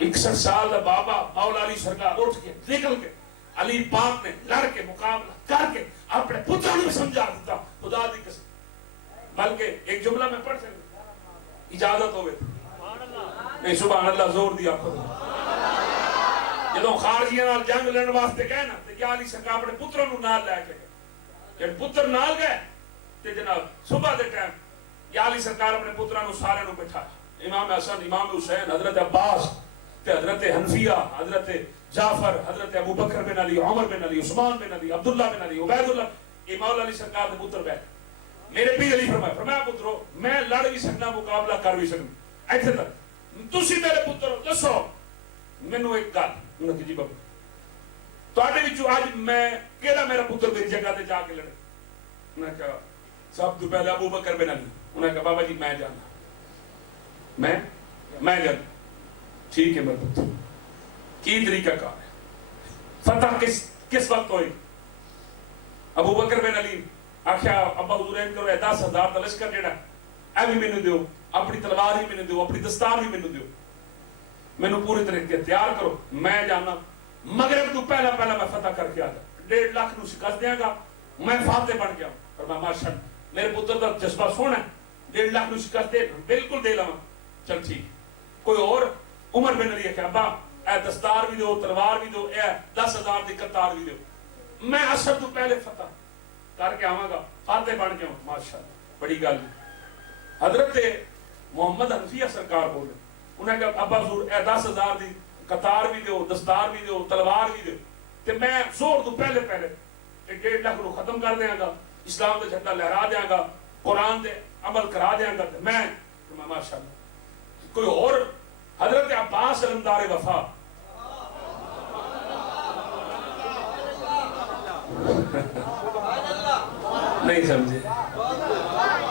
61 سال دا بابا مولا علی سرکار اٹھ کے نکل کے علی پاک نے لڑ کے مقابلہ کر کے اپنے پتروں نے سمجھا دیتا، خدا دی قسم۔ بلکہ ایک جملہ میں پڑھ سکتا اجازت ہوئے نہیں، سبحان اللہ زور دیا کرو۔ جدو خارجیاں نال جنگ لڑن واسطے گئے نا تے یا علی سرکار اپنے پتروں نو نال لے کے گئے، جب پتر نال گئے تے جناب صبح دے ٹائم یا علی سرکار اپنے پتراں نو سارے نو بٹھایا، امام حسن، امام حسین، حضرت عباس تے حضرت حنفیہ، حضرت جعفر، حضرت ابو بکر بن علی، عمر بن علی، عثمان بن علی، عبداللہ بن علی، عبید اللہ، یہ مولا علی سرکار دے پتر بیٹھے۔ میرے پیر علی فرمایا پترو میں لڑ بھی سکنا، مقابلہ کر بھی سکنا، ایتھے تک تسی میرے پتر دسو مینوں ایک گل۔ انہوں نے کہا جی بابا تواڈے وچوں اج میں کیڑا میرا پتر میری جگہ تے جا کے لڑے؟ انہوں نے کہا سب تو پہلے ابو بکر بن علی۔ انہوں نے کہا بابا جی میں جانا، میں جانا۔ ٹھیک ہے میرے پتر، کی طریقہ کار ہے، فتح کس وقت ہوئی؟ ابو بکر بن علی آخیا ابا حضور این کرو 10,000 دا لشکر جڑا اے بھی مینوں دیو، اپنی تلوار بھی مینوں دیو، اپنی دستار بھی مینوں دیو، مینوں پوری طریقے تیار کرو، میں جانا مغرب تو پہلا میں فتح کر کے آتا، 1.5 لاکھ نو شکست دیاں گا، میں فاتح بن گیا۔ اور میں ماشاء میرے پتر دا جذبہ سونا ہے، 1.5 لاکھ نو شکست دے بالکل دے لواں، چل ٹھیک۔ کوئی اور عمر بن علی کہ ابا اے دستار بھی دو، تلوار بھی دو، اے 10,000 دی قطار بھی دو، میں عصر تو پہلے فتح کر کے آواں گا، فاتح بن کے آواں۔ ماشاءاللہ بڑی گل۔ حضرت محمد حنفیہ سرکار بولے، انہیں کہا ابا حضور اے 10,000 دی قطار بھی دو، دستار بھی دو، تلوار بھی دو، تے میں زور تو پہلے 1.5 لاکھ کو ختم کر دیاں گا، اسلام کا جھنڈا لہرا دیاں گا، قرآن دے عمل کرا دیاں گا، میں ماشاءاللہ۔ کوئی اور حضرت عباس علمدار وفا نہیں سمجھے،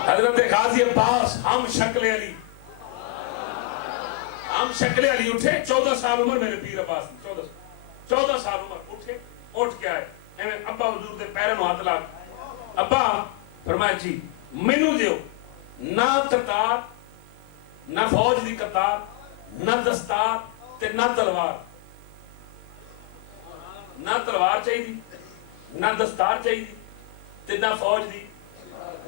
حضرت غازی عباس ہم شکل علی اٹھے، 14 سال عمر میرے پیر عباس نے، 14 سال عمر اٹھے، اٹھ کے آئے، ابا حضور دے پیروں نو ہاتھ لا کے ابا فرمایا جی مینوں دیو نہ قطار، نہ فوج دی قطار، نہ دستار تے نہ تلوار، نہ تلوار چاہیے، نہ دستار چاہیے تے نہ فوج دی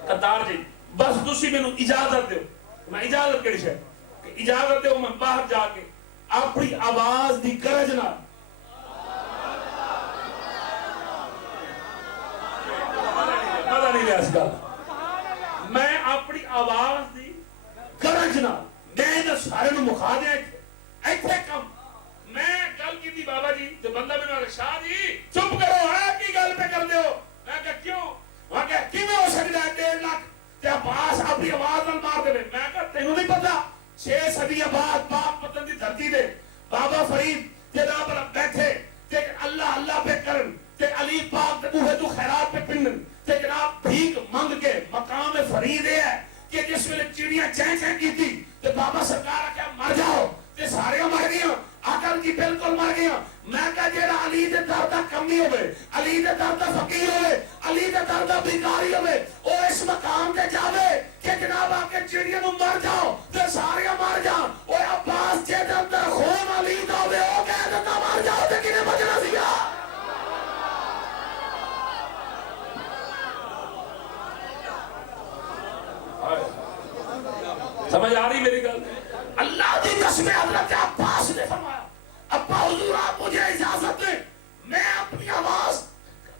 قطار چاہیے، بس تسی مینوں اجازت دیو۔ میں اجازت کیڑی شے کہ اجازت دیو میں باہر جا کے اپنی آواز دی گرج نال پتہ نہیں لیا اس گل، میں اپنی آواز دی گرج نال میں سارے نو مکھا دیا ایتھے کم۔ میں گل کی تھی بابا جی تے بندہ میں نے شاہ جی چپ کرو، ہے کی گل پہ کر دیو؟ میں کہا کیوں؟ وہ کہا کیویں ہو سکتا ہے 1.5 لاکھ تے عباس اپنی آواز نال مار دے؟ میں کہا تینوں نہیں پتہ 6 صدیاں بعد پاک پتن دی دھرتی دے بابا فرید جناب بیٹھے تے اللہ اللہ پہ کرن تے علی پاک دے بوہے تو خیرات پہ پنن تے جناب فرید یہ ہے کہ جس ویلے چڑیاں چیں چیں کی تھی تو بابا سرکار کیا مر جاؤ تے سارے مر گئے عقل کی بالکل مر گئے. میں کہا جیڑا علی دے در دا کمی ہوئے, علی دے در دا فقیر ہوئے, علی دے در دا بیکاری ہوئے, او اس مقام تے جاوے کہ جناب آ کے چڑیاں نو مر جاؤ تے سارے مر جاؤ. او عباس جے دے اندر خون علی دا ہوئے او کہہ دیتا مر جاؤ تے کنے بچنا سیا. سمجھ آ رہی میری گل؟ اللہ کی قسم حضرت عباس نے فرمایا ابا حضور آپ مجھے اجازت دیں میں اپنی آواز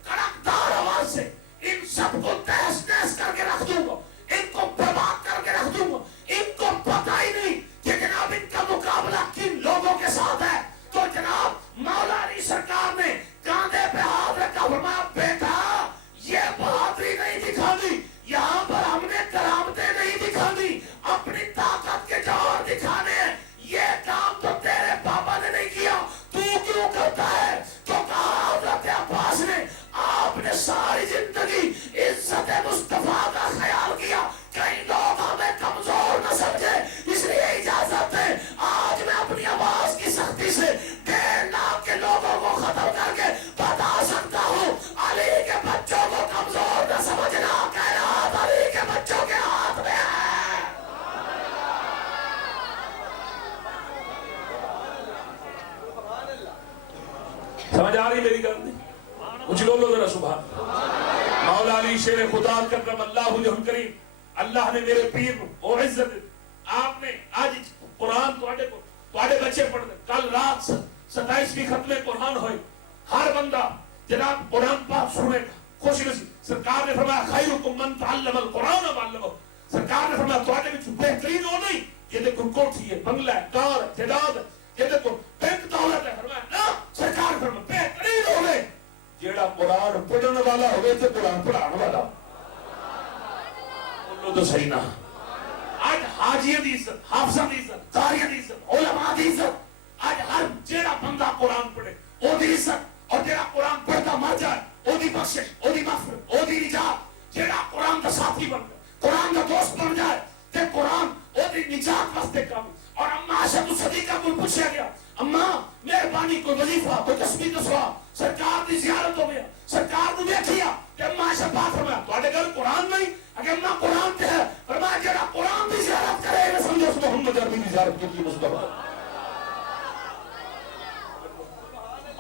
کڑکدار آواز سے ان سب کو تہس نہس کر کے رکھ دوں گا, ان کو برباد کر کے رکھ دوں گا. ان کو پتہ ہی نہیں کہ جناب ان کا مقابلہ کن لوگوں کے ساتھ ہے. تو جناب مولا علی سرکار نے کاندھے پہ ہاتھ رکھا, فرمایا بیٹا یہ بہادری نہیں دکھانی, یہاں پر ہم نے کرامتیں نہیں دکھانی, اپنی طاقت کے جوہر دکھانے ہیں. یہ کام تو تیرے پاپا نے نہیں کیا, تو کیوں کرتا ہے؟ تو کہا حضرت عباس نے آپ نے ساری زندگی عزت مصطفیٰ کا خیال کیا, کئی لوگ ہمیں کمزور نہ سمجھے, اس لیے اجازت ہے آج میں اپنی آواز کی سختی سے 1.5 لاکھ کے لوگوں کو ختم کر کے بتا سکتا ہوں علی کے بچوں کو کمزور نہ سمجھنا, کائنات علی کے بچوں کے ہاتھ میں ہے. سمجھ آ رہی میری گل نہیں؟ کچھ لوگ ذرا سبحان. مولا علی شیر خدا کرم اللہ وجہ کریم, اللہ نے میرے پیر کو عزت, آپ نے آج قرآن تواڈے بچے پڑھ دے, کل رات 27ویں ختم قرآن ہوئی, ہر بندہ جناب قرآن پاک سنے گا خوش نصیب. سرکار نے فرمایا خیرکم من تعلم القرآن وعلمہ, سرکار نے فرمایا تواڈے وچ بہترین وہ نہیں کہ کوئی کوٹھی ہے, بنگلہ ہے, کار ہے, جائیداد ہے, کہ کوئی بینک دولت ہے. فرمایا نا, سرکار فرمایا بہترین وہ نہیں جیڑا قرآن پڑھنے والا ہوئے تے قرآن پڑھانے والا. بولو تو صحیح نہ. آج حاجیوں دی عزت, حافظاں دی عزت, قاریاں دی عزت, علماء دی عزت, آج ہر جیڑا بندہ قرآن پڑھے او دی عزت, اور جیڑا قرآن پڑھتا مر جائے او دی بخشش, او دی مغفرت, او دی نجات. جیڑا قرآن دا ساتھی بن جائے, قرآن دا دوست بن جائے تے قرآن او دی نجات واسطے کام. اور اما عائشہ صدیقہ کو پوچھا گیا, اما مہربانی کوئی وظیفہ کوئی تسبیح دسوا, سرکار دی زیارت ہو گیا, سرکار نے دیکھیا کہ اما عائشہ پاک فرمایا تواڈے گھر قرآن نہیں, اگر اما قرآن تے ہے, فرمایا جڑا قرآن دی زیارت کرے نہ سمجھو اس محمد عربی دی زیارت کی مصطفیٰ.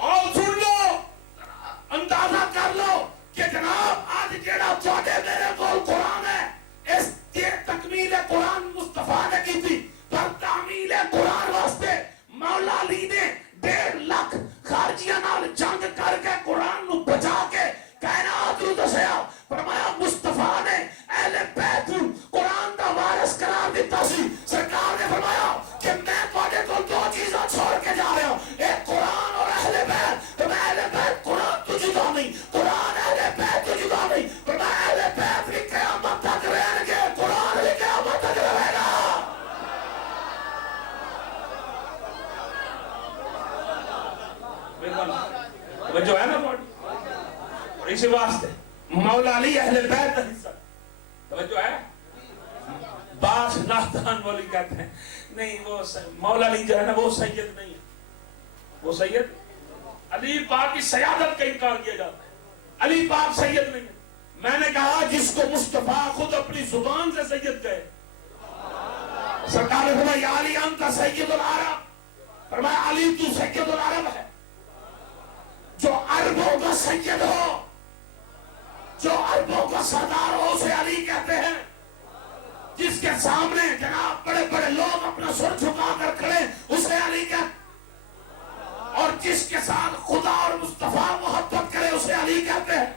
اور سن لو, اندازہ کر لو کہ جناب آج جڑا تواڈے میرے کول قرآن ہے, اس تکمیل قرآن مصطفیٰ نے کی تھی, پر تعمیل قرآن واسطے مولا علی نے 1.5 لاکھ خارجیاں نال جنگ کر کے قرآن نو بچا کے کائنات نو دسیا. فرمایا مصطفیٰ نے اہل بیت قرآن دا وارث قرار دیتا سی. سرکار نے فرمایا کہ میں تواڈے کول 2 چیزاں چھوڑ کے جا رہا ہوں, ایک قرآن اور اہل بیت. تو میں اہل بیت قرآن تو جدا نہیں, قرآن اہل بیت تو جدا نہیں. پر میں اہل بیت بھی قیامت تک رہیں گے, قرآن بھی قیامت تک رہے گا. جو ہے نا اور اسی واسطے مولا علی اہل بیت کا حصہ. توجہ ہے, باس ناطان والی کہتے ہیں نہیں, وہ مولا علی جو ہے نا وہ سید نہیں ہے, وہ سید علی پاک کی سیادت کا انکار کیا جاتا ہے. علی پاک سید نہیں ہے. میں نے کہا جس کو مصطفیٰ خود اپنی زبان سے سید کہے, سرکار نے فرمایا یا علی انت سید العرب, فرمایا علی تو سید العرب ہے, جو عربوں کا سید ہو, جو عربوں کا سردار ہو اسے علی کہتے ہیں. جس کے سامنے جناب بڑے بڑے لوگ اپنا سر جھکا کر کھڑے اسے علی کہتے, اور جس کے ساتھ خدا اور مصطفیٰ محبت کرے اسے علی کہتے ہیں.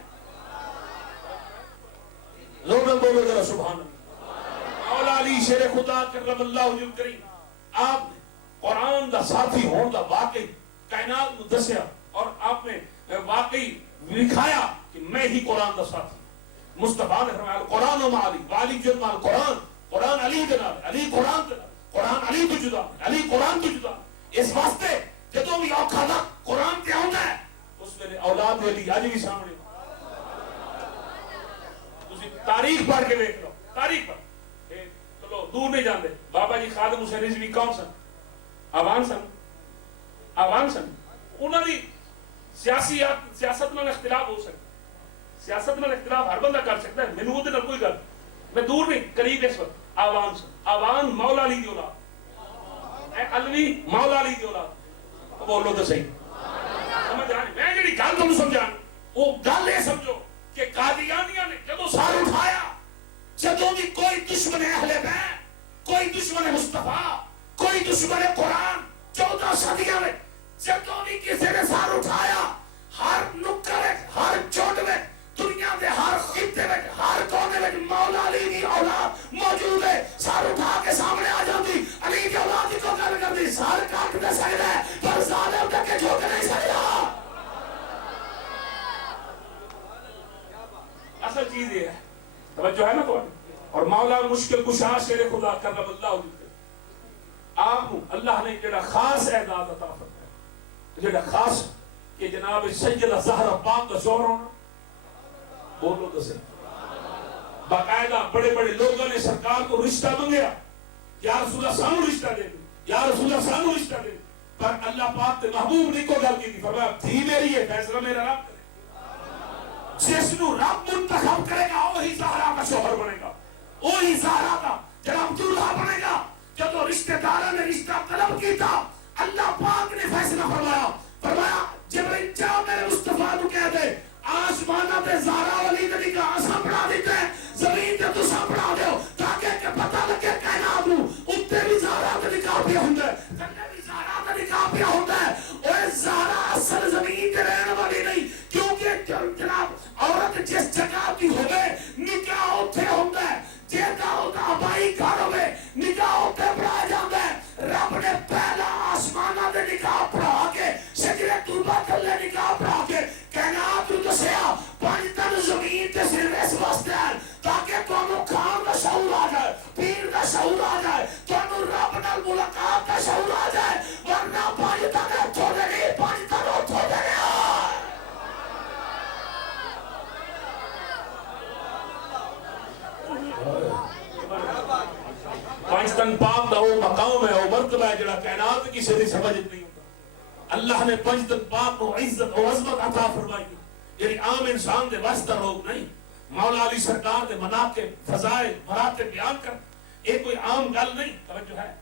زور میں بولو ذرا سبحان اللہ. مولا علی شیر خدا کرم اللہ وجہ کریم, آپ نے قرآن دا ساتھی ہون دا واقعی کائنات میں دسیا, اور آپ نے واقعی دکھایا کہ میں ہی قرآن دا ساتھی. مصطفیٰ نے فرمایا قرآن و علی, علی جد مال قرآن, قرآن علی دنا, علی قرآن دنا, قرآن علی تو جدا, علی قرآن تو جدا. اس واسطے جدوں بھی اوکھا دا قرآن تے آندا ہے اس ویلے اولاد علی اج بھی سامنے. تسی تاریخ پڑھ کے دیکھ لو, تاریخ پر چلو دور نہیں جاندے، بابا جی خادم حسین رضوی کون سن؟ آوان سن انہوں نے سیاست میں اختلاف ہو سکتا، سیاست میں اختلاف ہر بندہ کر سکتا ہے، میں وہ دن کوئی گل میں دور نہیں قریب اس وقت آوان سن، آوان مولا علی دی اولاد، علوی مولا علی دی اولاد، بولو تو صحیح سمجھ آئے؟ میں جڑی گل تم سمجھان وہ گل یہ سمجھو کہ قادیانیاں نے جدو سار اٹھایا، جدو بھی کوئی دشمن اہل بیت، کوئی دشمن مصطفیٰ، کوئی دشمن قرآن 14 صدیاں میں جدو بھی کسی نے سار اٹھایا، ہر نکر ہر چوٹ میں دنیا دے ہر خطے میں ہر کونے میں مولا علی کی اولاد موجود ہے، سار اٹھا کے سامنے آ جاتی، علی کی اولاد کو گل کرتی، سار کاٹ دے سکتا ہے پر ظالم تک کے جھوک نہیں سکتا۔ اصل چیز یہ ہے، توجہ ہے نا تو، اور مولا مشکل کشا شیر خدا کرم اللہ ہوتے آپ اللہ نے جڑا خاص اعزاز عطا فرمایا، جڑا خاص کہ جناب سیدہ زہرا پاک کا زور ہونا، بولو تو صحیح، باقاعدہ بڑے بڑے لوگوں نے سرکار کو رشتہ منگیا، یا رسول اللہ سانو رشتہ دے دیں، یا رسول اللہ سانو رشتہ دے دیں، پر اللہ پاک نے محبوب نے کو گل کی تھی، فرمایا تھی میری ہے، فیصلہ میرا رب کرے، جس نو رب منتخب کرے گا وہی زہرا کا شوہر بنے گا، وہی زہرا کا جناب دولہا بنے گا۔ جب وہ رشتہ داروں نے رشتہ طلب کی تھا، اللہ پاک نے فیصلہ فرمایا جبرائیل جاؤ میرے مصطفیٰ کو کہہ دے آسمانہ تے زہرا ولی نے نکاح اساں پڑھا دیتے ہیں، زمین تے تساں پڑھا دیو تاکہ کہ پتہ لگے کائنات نو اتنے بھی زہرا تے نکاح پیا ہوندا ہے، تھلے بھی زہرا تے نکاح پیا ہوندا ہے۔ اوے زہرا اصل زمین تے رہن والی نہیں، کیونکہ جناب عورت جس جگہ کی ہوے نکاح اوتھے ہوندا ہے، جیتا ہوتا آبائی گھر ہوئے نکاح ہوتے پڑھا جاتا ہے۔ رب نے پہلا آسمانہ دے نکاح پڑھا کے شجرے طوبہ تھلے نکاح پڑھا کے کائنات نو دسیا 5 تن زمین تے صرف اس واسطے ہے تاکہ تانوں کھان دا شعور آ جائے، پیر دا شعور آ جائے، تانوں رب نال ملاقات دا شعور آ جائے، ورنہ 5 تن اتھوں دے نہیں 5 تن اتھوں دے نہیں۔ پانچتن پاک دا وہ مقام ہے، وہ مرتبہ ہے جڑا کائنات کی سے سمجھ نہیں ہوتا۔ اللہ نے پانچتن پاک کو عزت و عظمت عطا فرمائی، یعنی عام انسان دے واسطہ لوگ نہیں۔ مولا علی سرکار دے مناقب فضائل مراتب بیان کر، ایک کوئی عام گل نہیں، توجہ ہے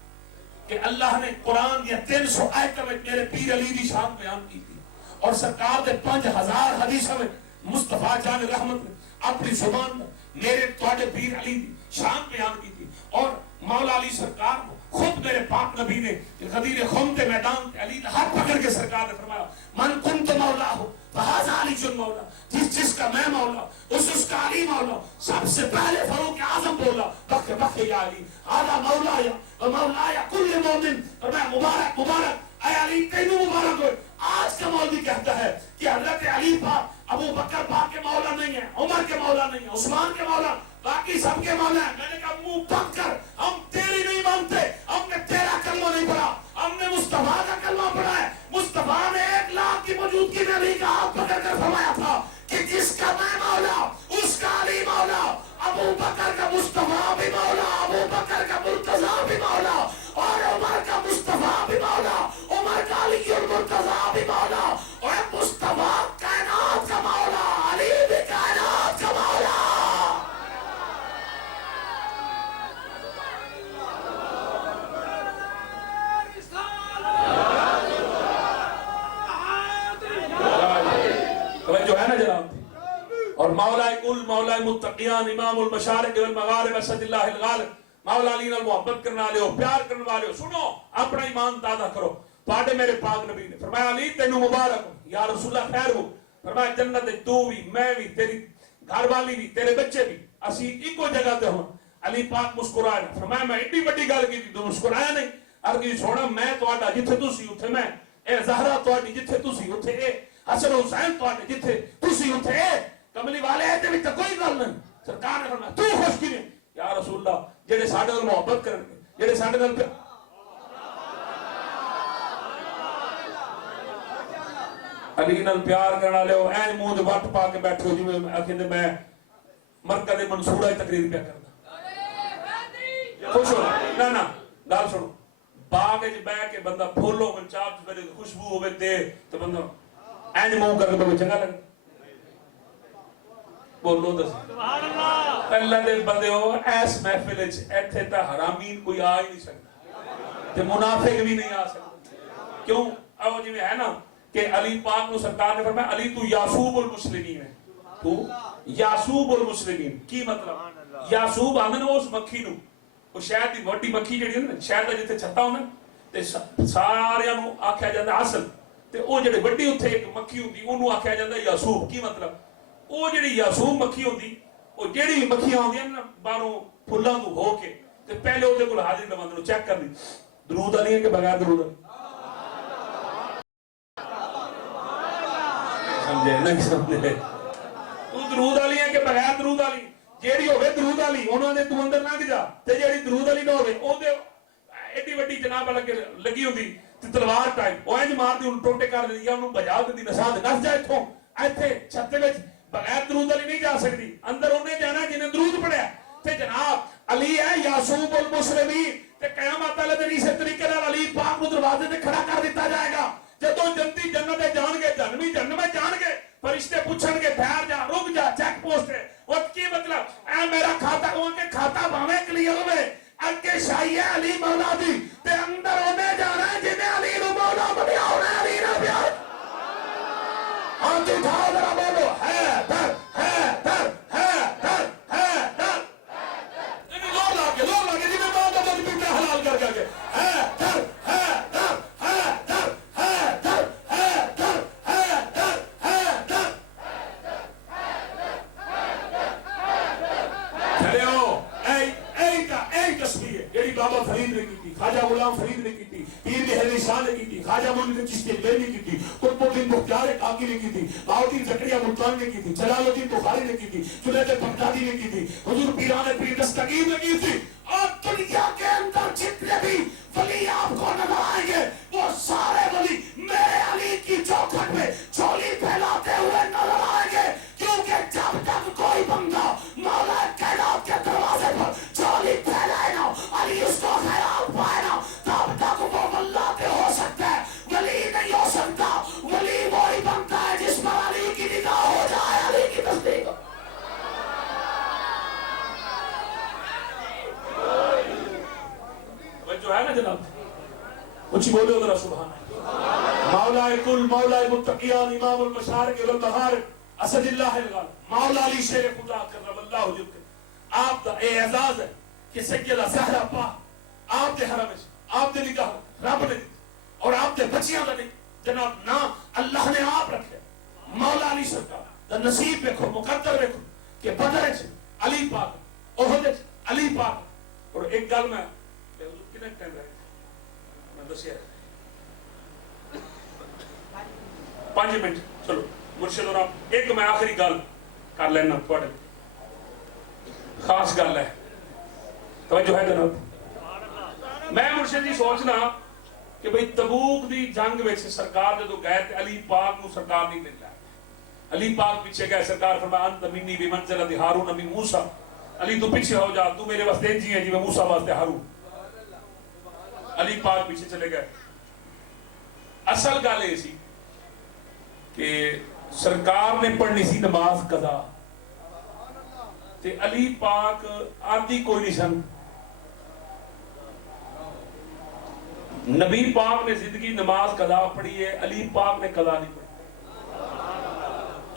کہ اللہ نے قرآن یا 300 آیتوں میں میرے پیر علی دی شان بیان کی تھی، اور سرکار دے 5000 حدیثوں میں مصطفیٰ جان رحمت نے اپنی زبان میں میرے تواڈے پیر علی دی شان بیان کی تھی، اور مولا علی سرکار کو خود میرے پاک نبی نے غدیر خم کے میدان کے علی ہاتھ پکڑ کے سرکار نے فرمایا من کنت مولا ہو فہذا علی جن مولا، جس کا میں مولا اس کا علی مولا۔ سب سے پہلے فاروق اعظم بولا بخ بخ یا علی هذا مولایا و مولایا کل مومن، فرمایا مبارک مبارک اے علی تینوں مبارک ہو۔ آج کا مولوی کہتا ہے کہ حضرت علی پاک ابو بکر پاک کے مولا نہیں ہے، عمر کے مولا نہیں ہے، عثمان کے مولا، باقی سب کے مولا ہے۔ میں نے کہا منہ بند کر، ہم تیری نہیں مانتے، ہم نے تیرا کلمہ نہیں پڑھا، ہم نے مصطفیٰ کا کلمہ پڑھا ہے۔ مصطفیٰ نے 1 لاکھ کی موجودگی میں علی کا ہاتھ پکڑ کر فرمایا تھا کہ جس کا میں مولا اس کا علی مولا، ابو بکر کا مصطفیٰ بھی مولا، ابو بکر کا مرتضیٰ بھی مولا، اور عمر کا مصطفیٰ بھی مولا، عمر کا علی المرتضیٰ بھی مولا، اور مصطفیٰ کائنات کا مولا، علی بھی کائنات کا مولا۔ جو ہے نا جناب، اور مولا کل مولا متقیان امام المشارق والمغارب اسد اللہ الغالب، مولا علی نال محبت کرنے والے ہو، پیار کرنے والے ہو، سنو اپنا ایمان تازہ کرو۔ پاڑے میرے پاک نبی نے فرمایا علی تینوں مبارک ہو، یا رسول اللہ خیر ہو، فرمایا جنت تو بھی میں بھی تیری گھر والی بھی تیرے بچے بھی اسی ایکو جگہ تے ہوں۔ علی پاک مسکرایا، فرمایا میں ایڈی بڑی گل کی تو مسکرایا نہیں، ارگی سونا میں تہاڈا جتھے تسی اوتھے میں، اے زہرا تہاڈی جتھے تسی اوتھے اے، حسن حسین تہاڈے جتھے تسی اوتھے اے، کملی والے تے وچ کوئی گل نہیں۔ سرکار نے فرمایا تو خوش کیویں؟ یا رسول اللہ جڑے ساڈے نال محبت کرن گے، جڑے ساڈے نال علی نال پیار کرنے والے ہو، منہ وٹ پا کے بیٹھے ہو جی آخر میں مرکز منصورہ تقریر پہ کرنا۔ خوش ہو نہ گل سنو باغ وچ بیٹھ کے بندہ پھول ہوے چار چفیرے خوشبو ہوے تے بندہ اینج منہ کر کے بندہ چنگا لگے بولو دس سبحان اللہ پہلے دے بندے ہو ایس محفل وچ ایتھے تے حرامین کوئی آ ہی نہیں سکدا تے منافق بھی نہیں آ سکدا کیوں او جویں ہے نا کہ علی پاک نو سرکار نے فرمایا علی تو یاسوب المسلمین ہے تو یاسوب المسلمین کی مطلب یاسوب آندے نے اس مکھی نو وہ شہد دی موٹی مکھی جڑی ہے نا شہد دا جتھے چھتا ہونا تے سارے نو آکھیا جاندا اصل تے او جڑے بڑی اوتھے ایک مکھی ہوندی اونوں آکھیا جاندا یاسوب کی مطلب او جڑی یاسوب مکھی ہوندی او جڑی مکھیاں ہوندیاں نا باہروں پھلاں تو ہو کے تے پہلے اودے کول حاضر لوندے نو چیک کر دی درود علی ہے کہ بغیر درود سمجھے نہیں سمجھے تو درود علی ہے کہ بغیر درود علی جیڑی ہوے درود علی انہاں نے تو اندر لنگ جا تے جیڑی درود علی نہ ہوے او دے ایڈی وڈی جناب لگی ہوندی تے تلوار ٹائپ او انج مار دی ان ٹوٹے کر دی یا انہوں بجا دی نسا دے نس جا ایتھوں ایتھے چھتے وچ بغیر درود علی نہیں جا سکتی اندر انہیں جانا جنہیں درود پڑھیا تے جناب علی ہے یاسوب المسلمین تے قیامت والے دن اسی طریقے نال علی پاک نو دروازے تے کھڑا کر دتا جائے گا جدوں جنتی جنت جان گے جہنمی جہنم جان گے فرشتے پوچھن گے ٹھہر جا رک جا چیک پوسٹ ہے وقت کی مطلب اے میرا کھاتا کون کے کھاتا باویں کلیئر ہوئے اگے شاہی ہے علی مولا دی تے اندر انہیں جانا ہے جنہیں علی نو مولا بنیا ہونا ہے علی نو بیا ہاتھ اٹھاؤ ذرا بولو ہے در ہے در ہے در ہے در لوگ لاگے جی میں مولا بن پیٹا حلال کر کر کے ہے در ہے در ہے در ہے در ہے در ہے در ہے در کھڑے ہو ایک تصویر ہے یہی بابا فرید نے کی تھی خواجہ غلام فرید نے کی تھی پیر مہر شاہ نے کی تھی خواجہ معین چشتی نے کی تھی قطب الدین مختار کاکی نے کی تھی بہاؤالدین زکریا ملتانی نے کی تھی جلال الدین بخاری نے کی تھی جنید بغدادی نے کی تھی حضور پیران پیر دستگیر نے کی تھی اور دنیا کے اندر جتنے بھی ولی آپ کو نظر آئیں گے وہ سارے ولی میرے علی کی چوکھٹ میں چولی پھیلاتے ہوئے نظر آئیں گے کیونکہ جب تک کوئی بندہ مولا کائنات کے دروازے پر چولی پھیلائے نا علی اس کو خیرات پائے نا تب تک وہ اللہ کے ہو سکتا ہے ولی نہیں ہو سکتا ولی وہی بنتا ہے جس پر علی کی نگاہ ہو جائے علی کی تصدیق جو ہے نا جناب کچھ بولے ذرا سبحان مولا کل مولا متقیان امام المشارق والمغارب اسد اللہ الغالب مولا علی شیر خدا کرم اللہ وجہہ آپ دا اعزاز ہے کہ سیدہ زہرا پاک آپ دے حرم وچ آپ دے نگاہ رب نے اور آپ دے بچیاں دا نہیں جناب نا اللہ نے آپ رکھے مولا علی سرکار دا نصیب دیکھو مقدر دیکھو کہ بدر وچ علی پاک احد وچ علی پاک اور ایک گل میں کتنے ٹائم رہے میں دسیا 5 منٹ چلو مرشد اور آپ ایک میں آخری گل کر لینا تھوڑے خاص گل ہے توجہ ہے جناب میں مرشد جی سوچنا کہ بھئی تبوک دی جنگ میں سے سرکار جدو گئے تھے علی پاک نو سرکار نہیں مل رہا علی پاک پیچھے گئے سرکار فرمایا انت منی بمنزلۃ ہارون من موسیٰ علی تو پیچھے ہو جا تو میرے واسطے جی ہیں جی میں موسیٰ واسطے ہارون علی پاک پیچھے چلے گئے اصل گل یہ سی کہ سرکار نے پڑھنی سی نماز قضا تے علی پاک آدھی کوئی نہیں سن نبی پاک نے زندگی نماز قضا پڑھی ہے علی پاک نے قضا نہیں پڑھی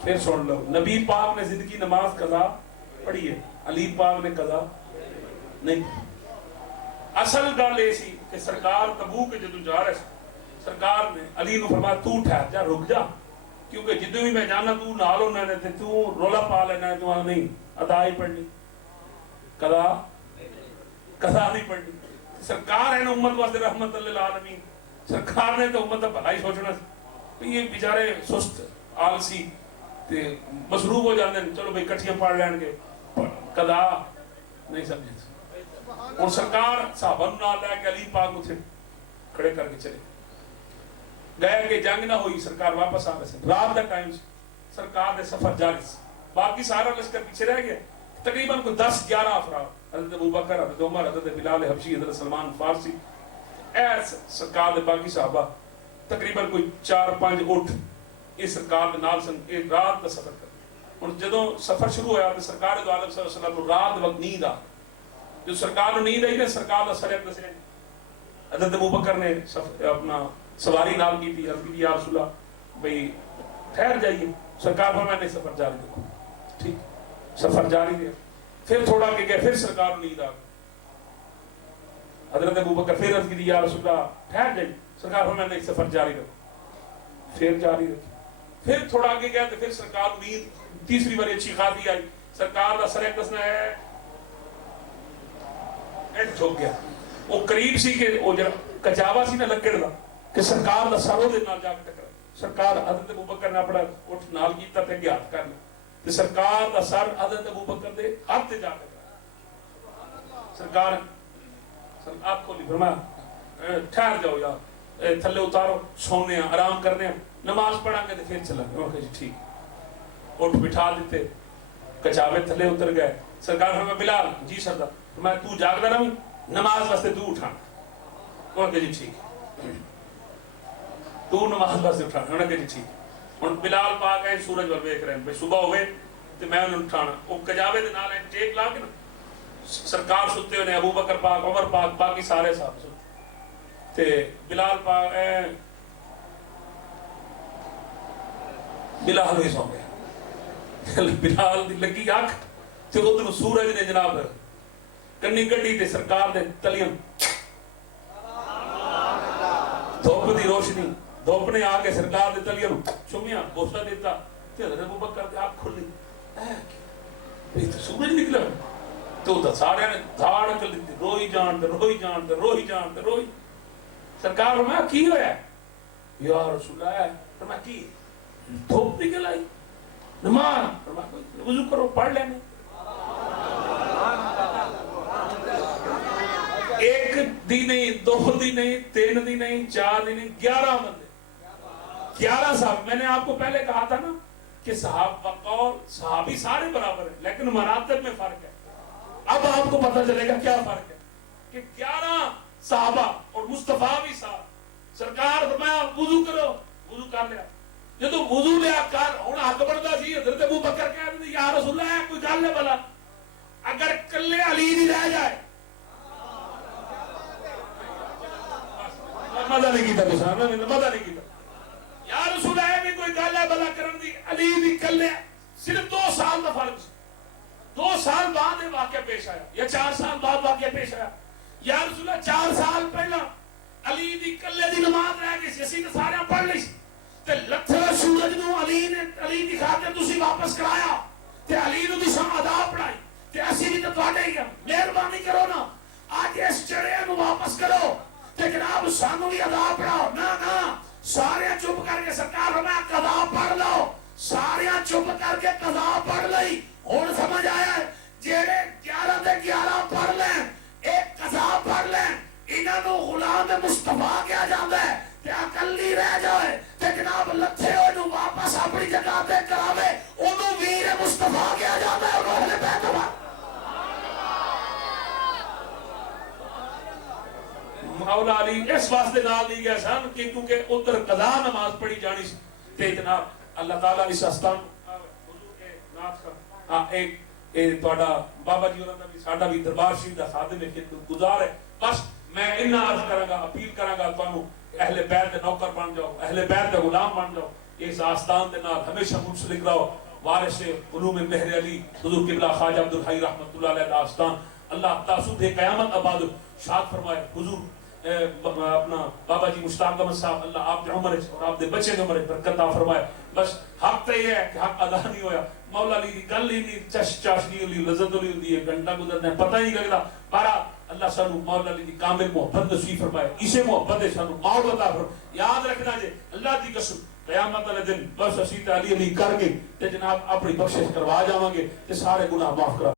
پھر سن لو نبی پاک نے زندگی نماز قضا پڑھی ہے علی پاک نے قضا نہیں اصل گل یہ سی کہ سرکار تبوک جدو جا رہے سرکار نے علی نو فرمایا تو ٹھہر جا رک جا کیونکہ جدو بھی میں جانا تو نال ہونا ہے تے تو رولا پا لینا ہے تو نہیں ادا ہی پڑھنی قضا نہیں پڑھنی سرکار ہے نا امت واسطے رحمت للعالمین سرکار نے تو امت کا بھلا ہی سوچنا یہ بیچارے سست آلسی تے مصروف ہو جاندے ہیں چلو بھئی کٹھیاں پڑھ لین گے قضا نہیں سمجھے اور سرکار صحابہ نال لے کے علی پاک کو کھڑے کر کے چلے گئے کہ جنگ نہ ہوئی سرکار واپس آ رہے رات کا ٹائم سرکار نے سفر جاری باقی سارا لشکر پیچھے رہ گیا تقریباً کوئی 10-11 افراد حضرت ابو بکر، حضرت عمر، حضرت بلال حبشی، حضرت سلمان فارسی، ایس سرکار دے باقی صحابہ تقریباً کوئی 4-5 اٹھ اس سرکار دے نال سن ایک رات دا سفر کر. ہن جدوں سفر شروع ہویا تے سرکار دو عالم صلی اللہ علیہ وسلم رات وقت نیند آ جو سرکار نو نیند آئی نا سرکار دا سر دسے حضرت ابو بکر نے اپنا سواری نال کی تھی. عرض کی یا رسول اللہ بھئی ٹھہر جائیے. سرکار فرمایا نہیں سفر جاری رکھو. ٹھیک سفر جاری رہا. پھر تھوڑا کے گئے پھر سرکار نو نیند آ گئی. حضرت ابو بکر پھر عرض کی یا رسول اللہ ٹھہر جائیے. سرکار فرمایا نہیں سفر جاری رکھو. پھر جاری رکھو. پھر تھوڑا آگے گیا تو پھر سرکار کو نیند تیسری بار اچھی خاصی آئی. سرکار دا سر دسنا ہے اینڈ جھک گیا. وہ قریب سی کہ وہ جڑا کچاوا سی نہ لکڑ دا کہ سرکار دا سر دے نال جا کے ٹکرا. سرکار حضرت ابو بکر نے اپنا اٹھ نال کیتا تے اگے ہاتھ کرنا تے سرکار دا سر حضرت ابو بکر دے ہاتھ تے جا کے ٹکرا. سرکار آپ کھولی فرمایا ٹھہر جاؤ یار تھلے اتارو سونے ہیں آرام کرنے ہیں نماز پڑھا کے پھر چلا گیا. جی ٹھیک. اٹھ بٹھا دیتے کچاوے تھلے اتر گئے. سرکار فرمایا بلال جی سردار میں تو جاگدا رہوں نماز واسطے تو اٹھا. انہوں نے جی ٹھیک تو نماز واسطے اٹھا. انہوں نے جی ٹھیک. ہن بلال پاک ہے سورج ول ویکھ رہے ہیں صبح ہوئے تے میں انہوں اٹھانا. وہ کجاوے دے نال ٹیک لا کے نا سرکار ستے ہوئے ابو بکر پاک عمر پاک باقی سارے صاحب تے بلال پاک بلال ہوئی سو گیا. بلال دی لگی اکھ تے ادھر سورج نے جناب کنی گڈی تے سرکار دے تلیاں دھوپ دی روشنی دھوپ نے آ کے سرکار دے تلیاں چومیا بوسا دیتا تے حضرت ابو بکر دی اکھ کھلی اے تے سورج نکلا تو سارے نے دھاڑ کر لی روئی جان تے روئی جان تے روئی جان تے روئی. سرکار فرمایا کی ہویا یا رسول اللہ فرمایا کی دھوپ نکل آئی نماز فرمایا وضو کرو پڑھ لینے. ایک دی نہیں دو دی نہیں تین دی نہیں چار دی نہیں 11 بندے 11 صاحب. میں نے آپ کو پہلے کہا تھا نا کہ صحاب وقور صحابی سارے برابر ہیں لیکن مراتب میں فرق ہے. اب آپ کو پتہ چلے گا کیا فرق ہے کہ 11 صحابہ اور مصطفیٰ بھی صاحب. سرکار فرمایا وضو کرو وضو کر لیا. جدو وضو لیا کر ہن حق بندا سی حضرت ابو بکر کہہ دے یا رسول اللہ کوئی گل ہے بلا اگر کلے علی نہیں رہ جائے مزہ نہیں کیتا مزہ نہیں کیتا یا رسول اللہ بھی کوئی گل ہے بلا کرن دی علی دی کلے صرف 2 سال دا فرق سی. 2 سال بعد یہ واقعہ پیش آیا یا 4 سال بعد واقعہ پیش آیا. یا رسول اللہ 4 سال پہلا علی دی کلے دی نماز رہ گئی سی اسی تے سارے پڑھ لئی سی تے لتھڑا سورج نو علی نے علی دی خاطر تسی واپس کرایا تے علی نو تساں ادا پڑھائی تے اسی بھی تے تواڈے ہی مہربانی کرو نا اج اس چڑے نو واپس کرو تے جناب سانو بھی ادا پڑھاؤ. نا سارے چپ کر کے سرکار فرمایا قضا پڑھ لو. سارے چپ کر کے قضا پڑھ لئی. ہن سمجھ آیا ہے جڑے 11 تے 11 پڑھ لیں ایک قضا پڑھ لیں انہاں نو غلام مصطفیٰ کہا جاندا ہے تے اکلی رہ جائے تے جناب لتھے ہوئے نو واپس اپنی جگہ تے کراوے اونوں ویر مصطفیٰ کہا جاندا ہے. اہل بیت مولا علی اس واسطے نال دی گئے سن کہ کیونکہ ادھر قضا نماز پڑھی جانی سی تے جناب اللہ تعالیٰ اس استان حضور اے نعت کا ہاں ایک تہاڈا بابا جی ہوراں دا بھی ساڈا بھی دربار شریف دا خادم ہے خدمت گزار ہے. بس میں انہاں عرض کراں گا اپیل کراں گا تانوں اہل بیت دے نوکر بن جاؤ اہل بیت دے غلام بن جاؤ. اس آستان دے نال ہمیشہ منسلک رہو. وارث علوم مہر علی حضور قبلہ خواجہ عبدالحی رحمۃ اللہ علیہ دا آستان اللہ تاسود قیامت آباد شاد فرمائے. حضور اپنا بابا جی مشتاق احمد صاحب اللہ آپ دے عمر اور آپ دے بچے دے عمر برکت عطا فرمائے. بس حق تے یہ ہے کہ حق ادا نہیں ہویا. مولا علی دی گل ہی نہیں چاشنی علی لذت علی ہوندی ہے گھنٹہ گزرنا ہے پتہ ہی نہیں لگدا. بارہ اللہ سانو مولا علی دی کامل محبت نصیب فرمائے. اسے محبت دے سانو ماؤ عطا فرمائے. یاد رکھنا جے اللہ دی قسم قیامت والے دن بس اسی تے علی علی کر کے تے جناب اپنی بخشش کروا جاواں گے تے سارے گناہ معاف کرا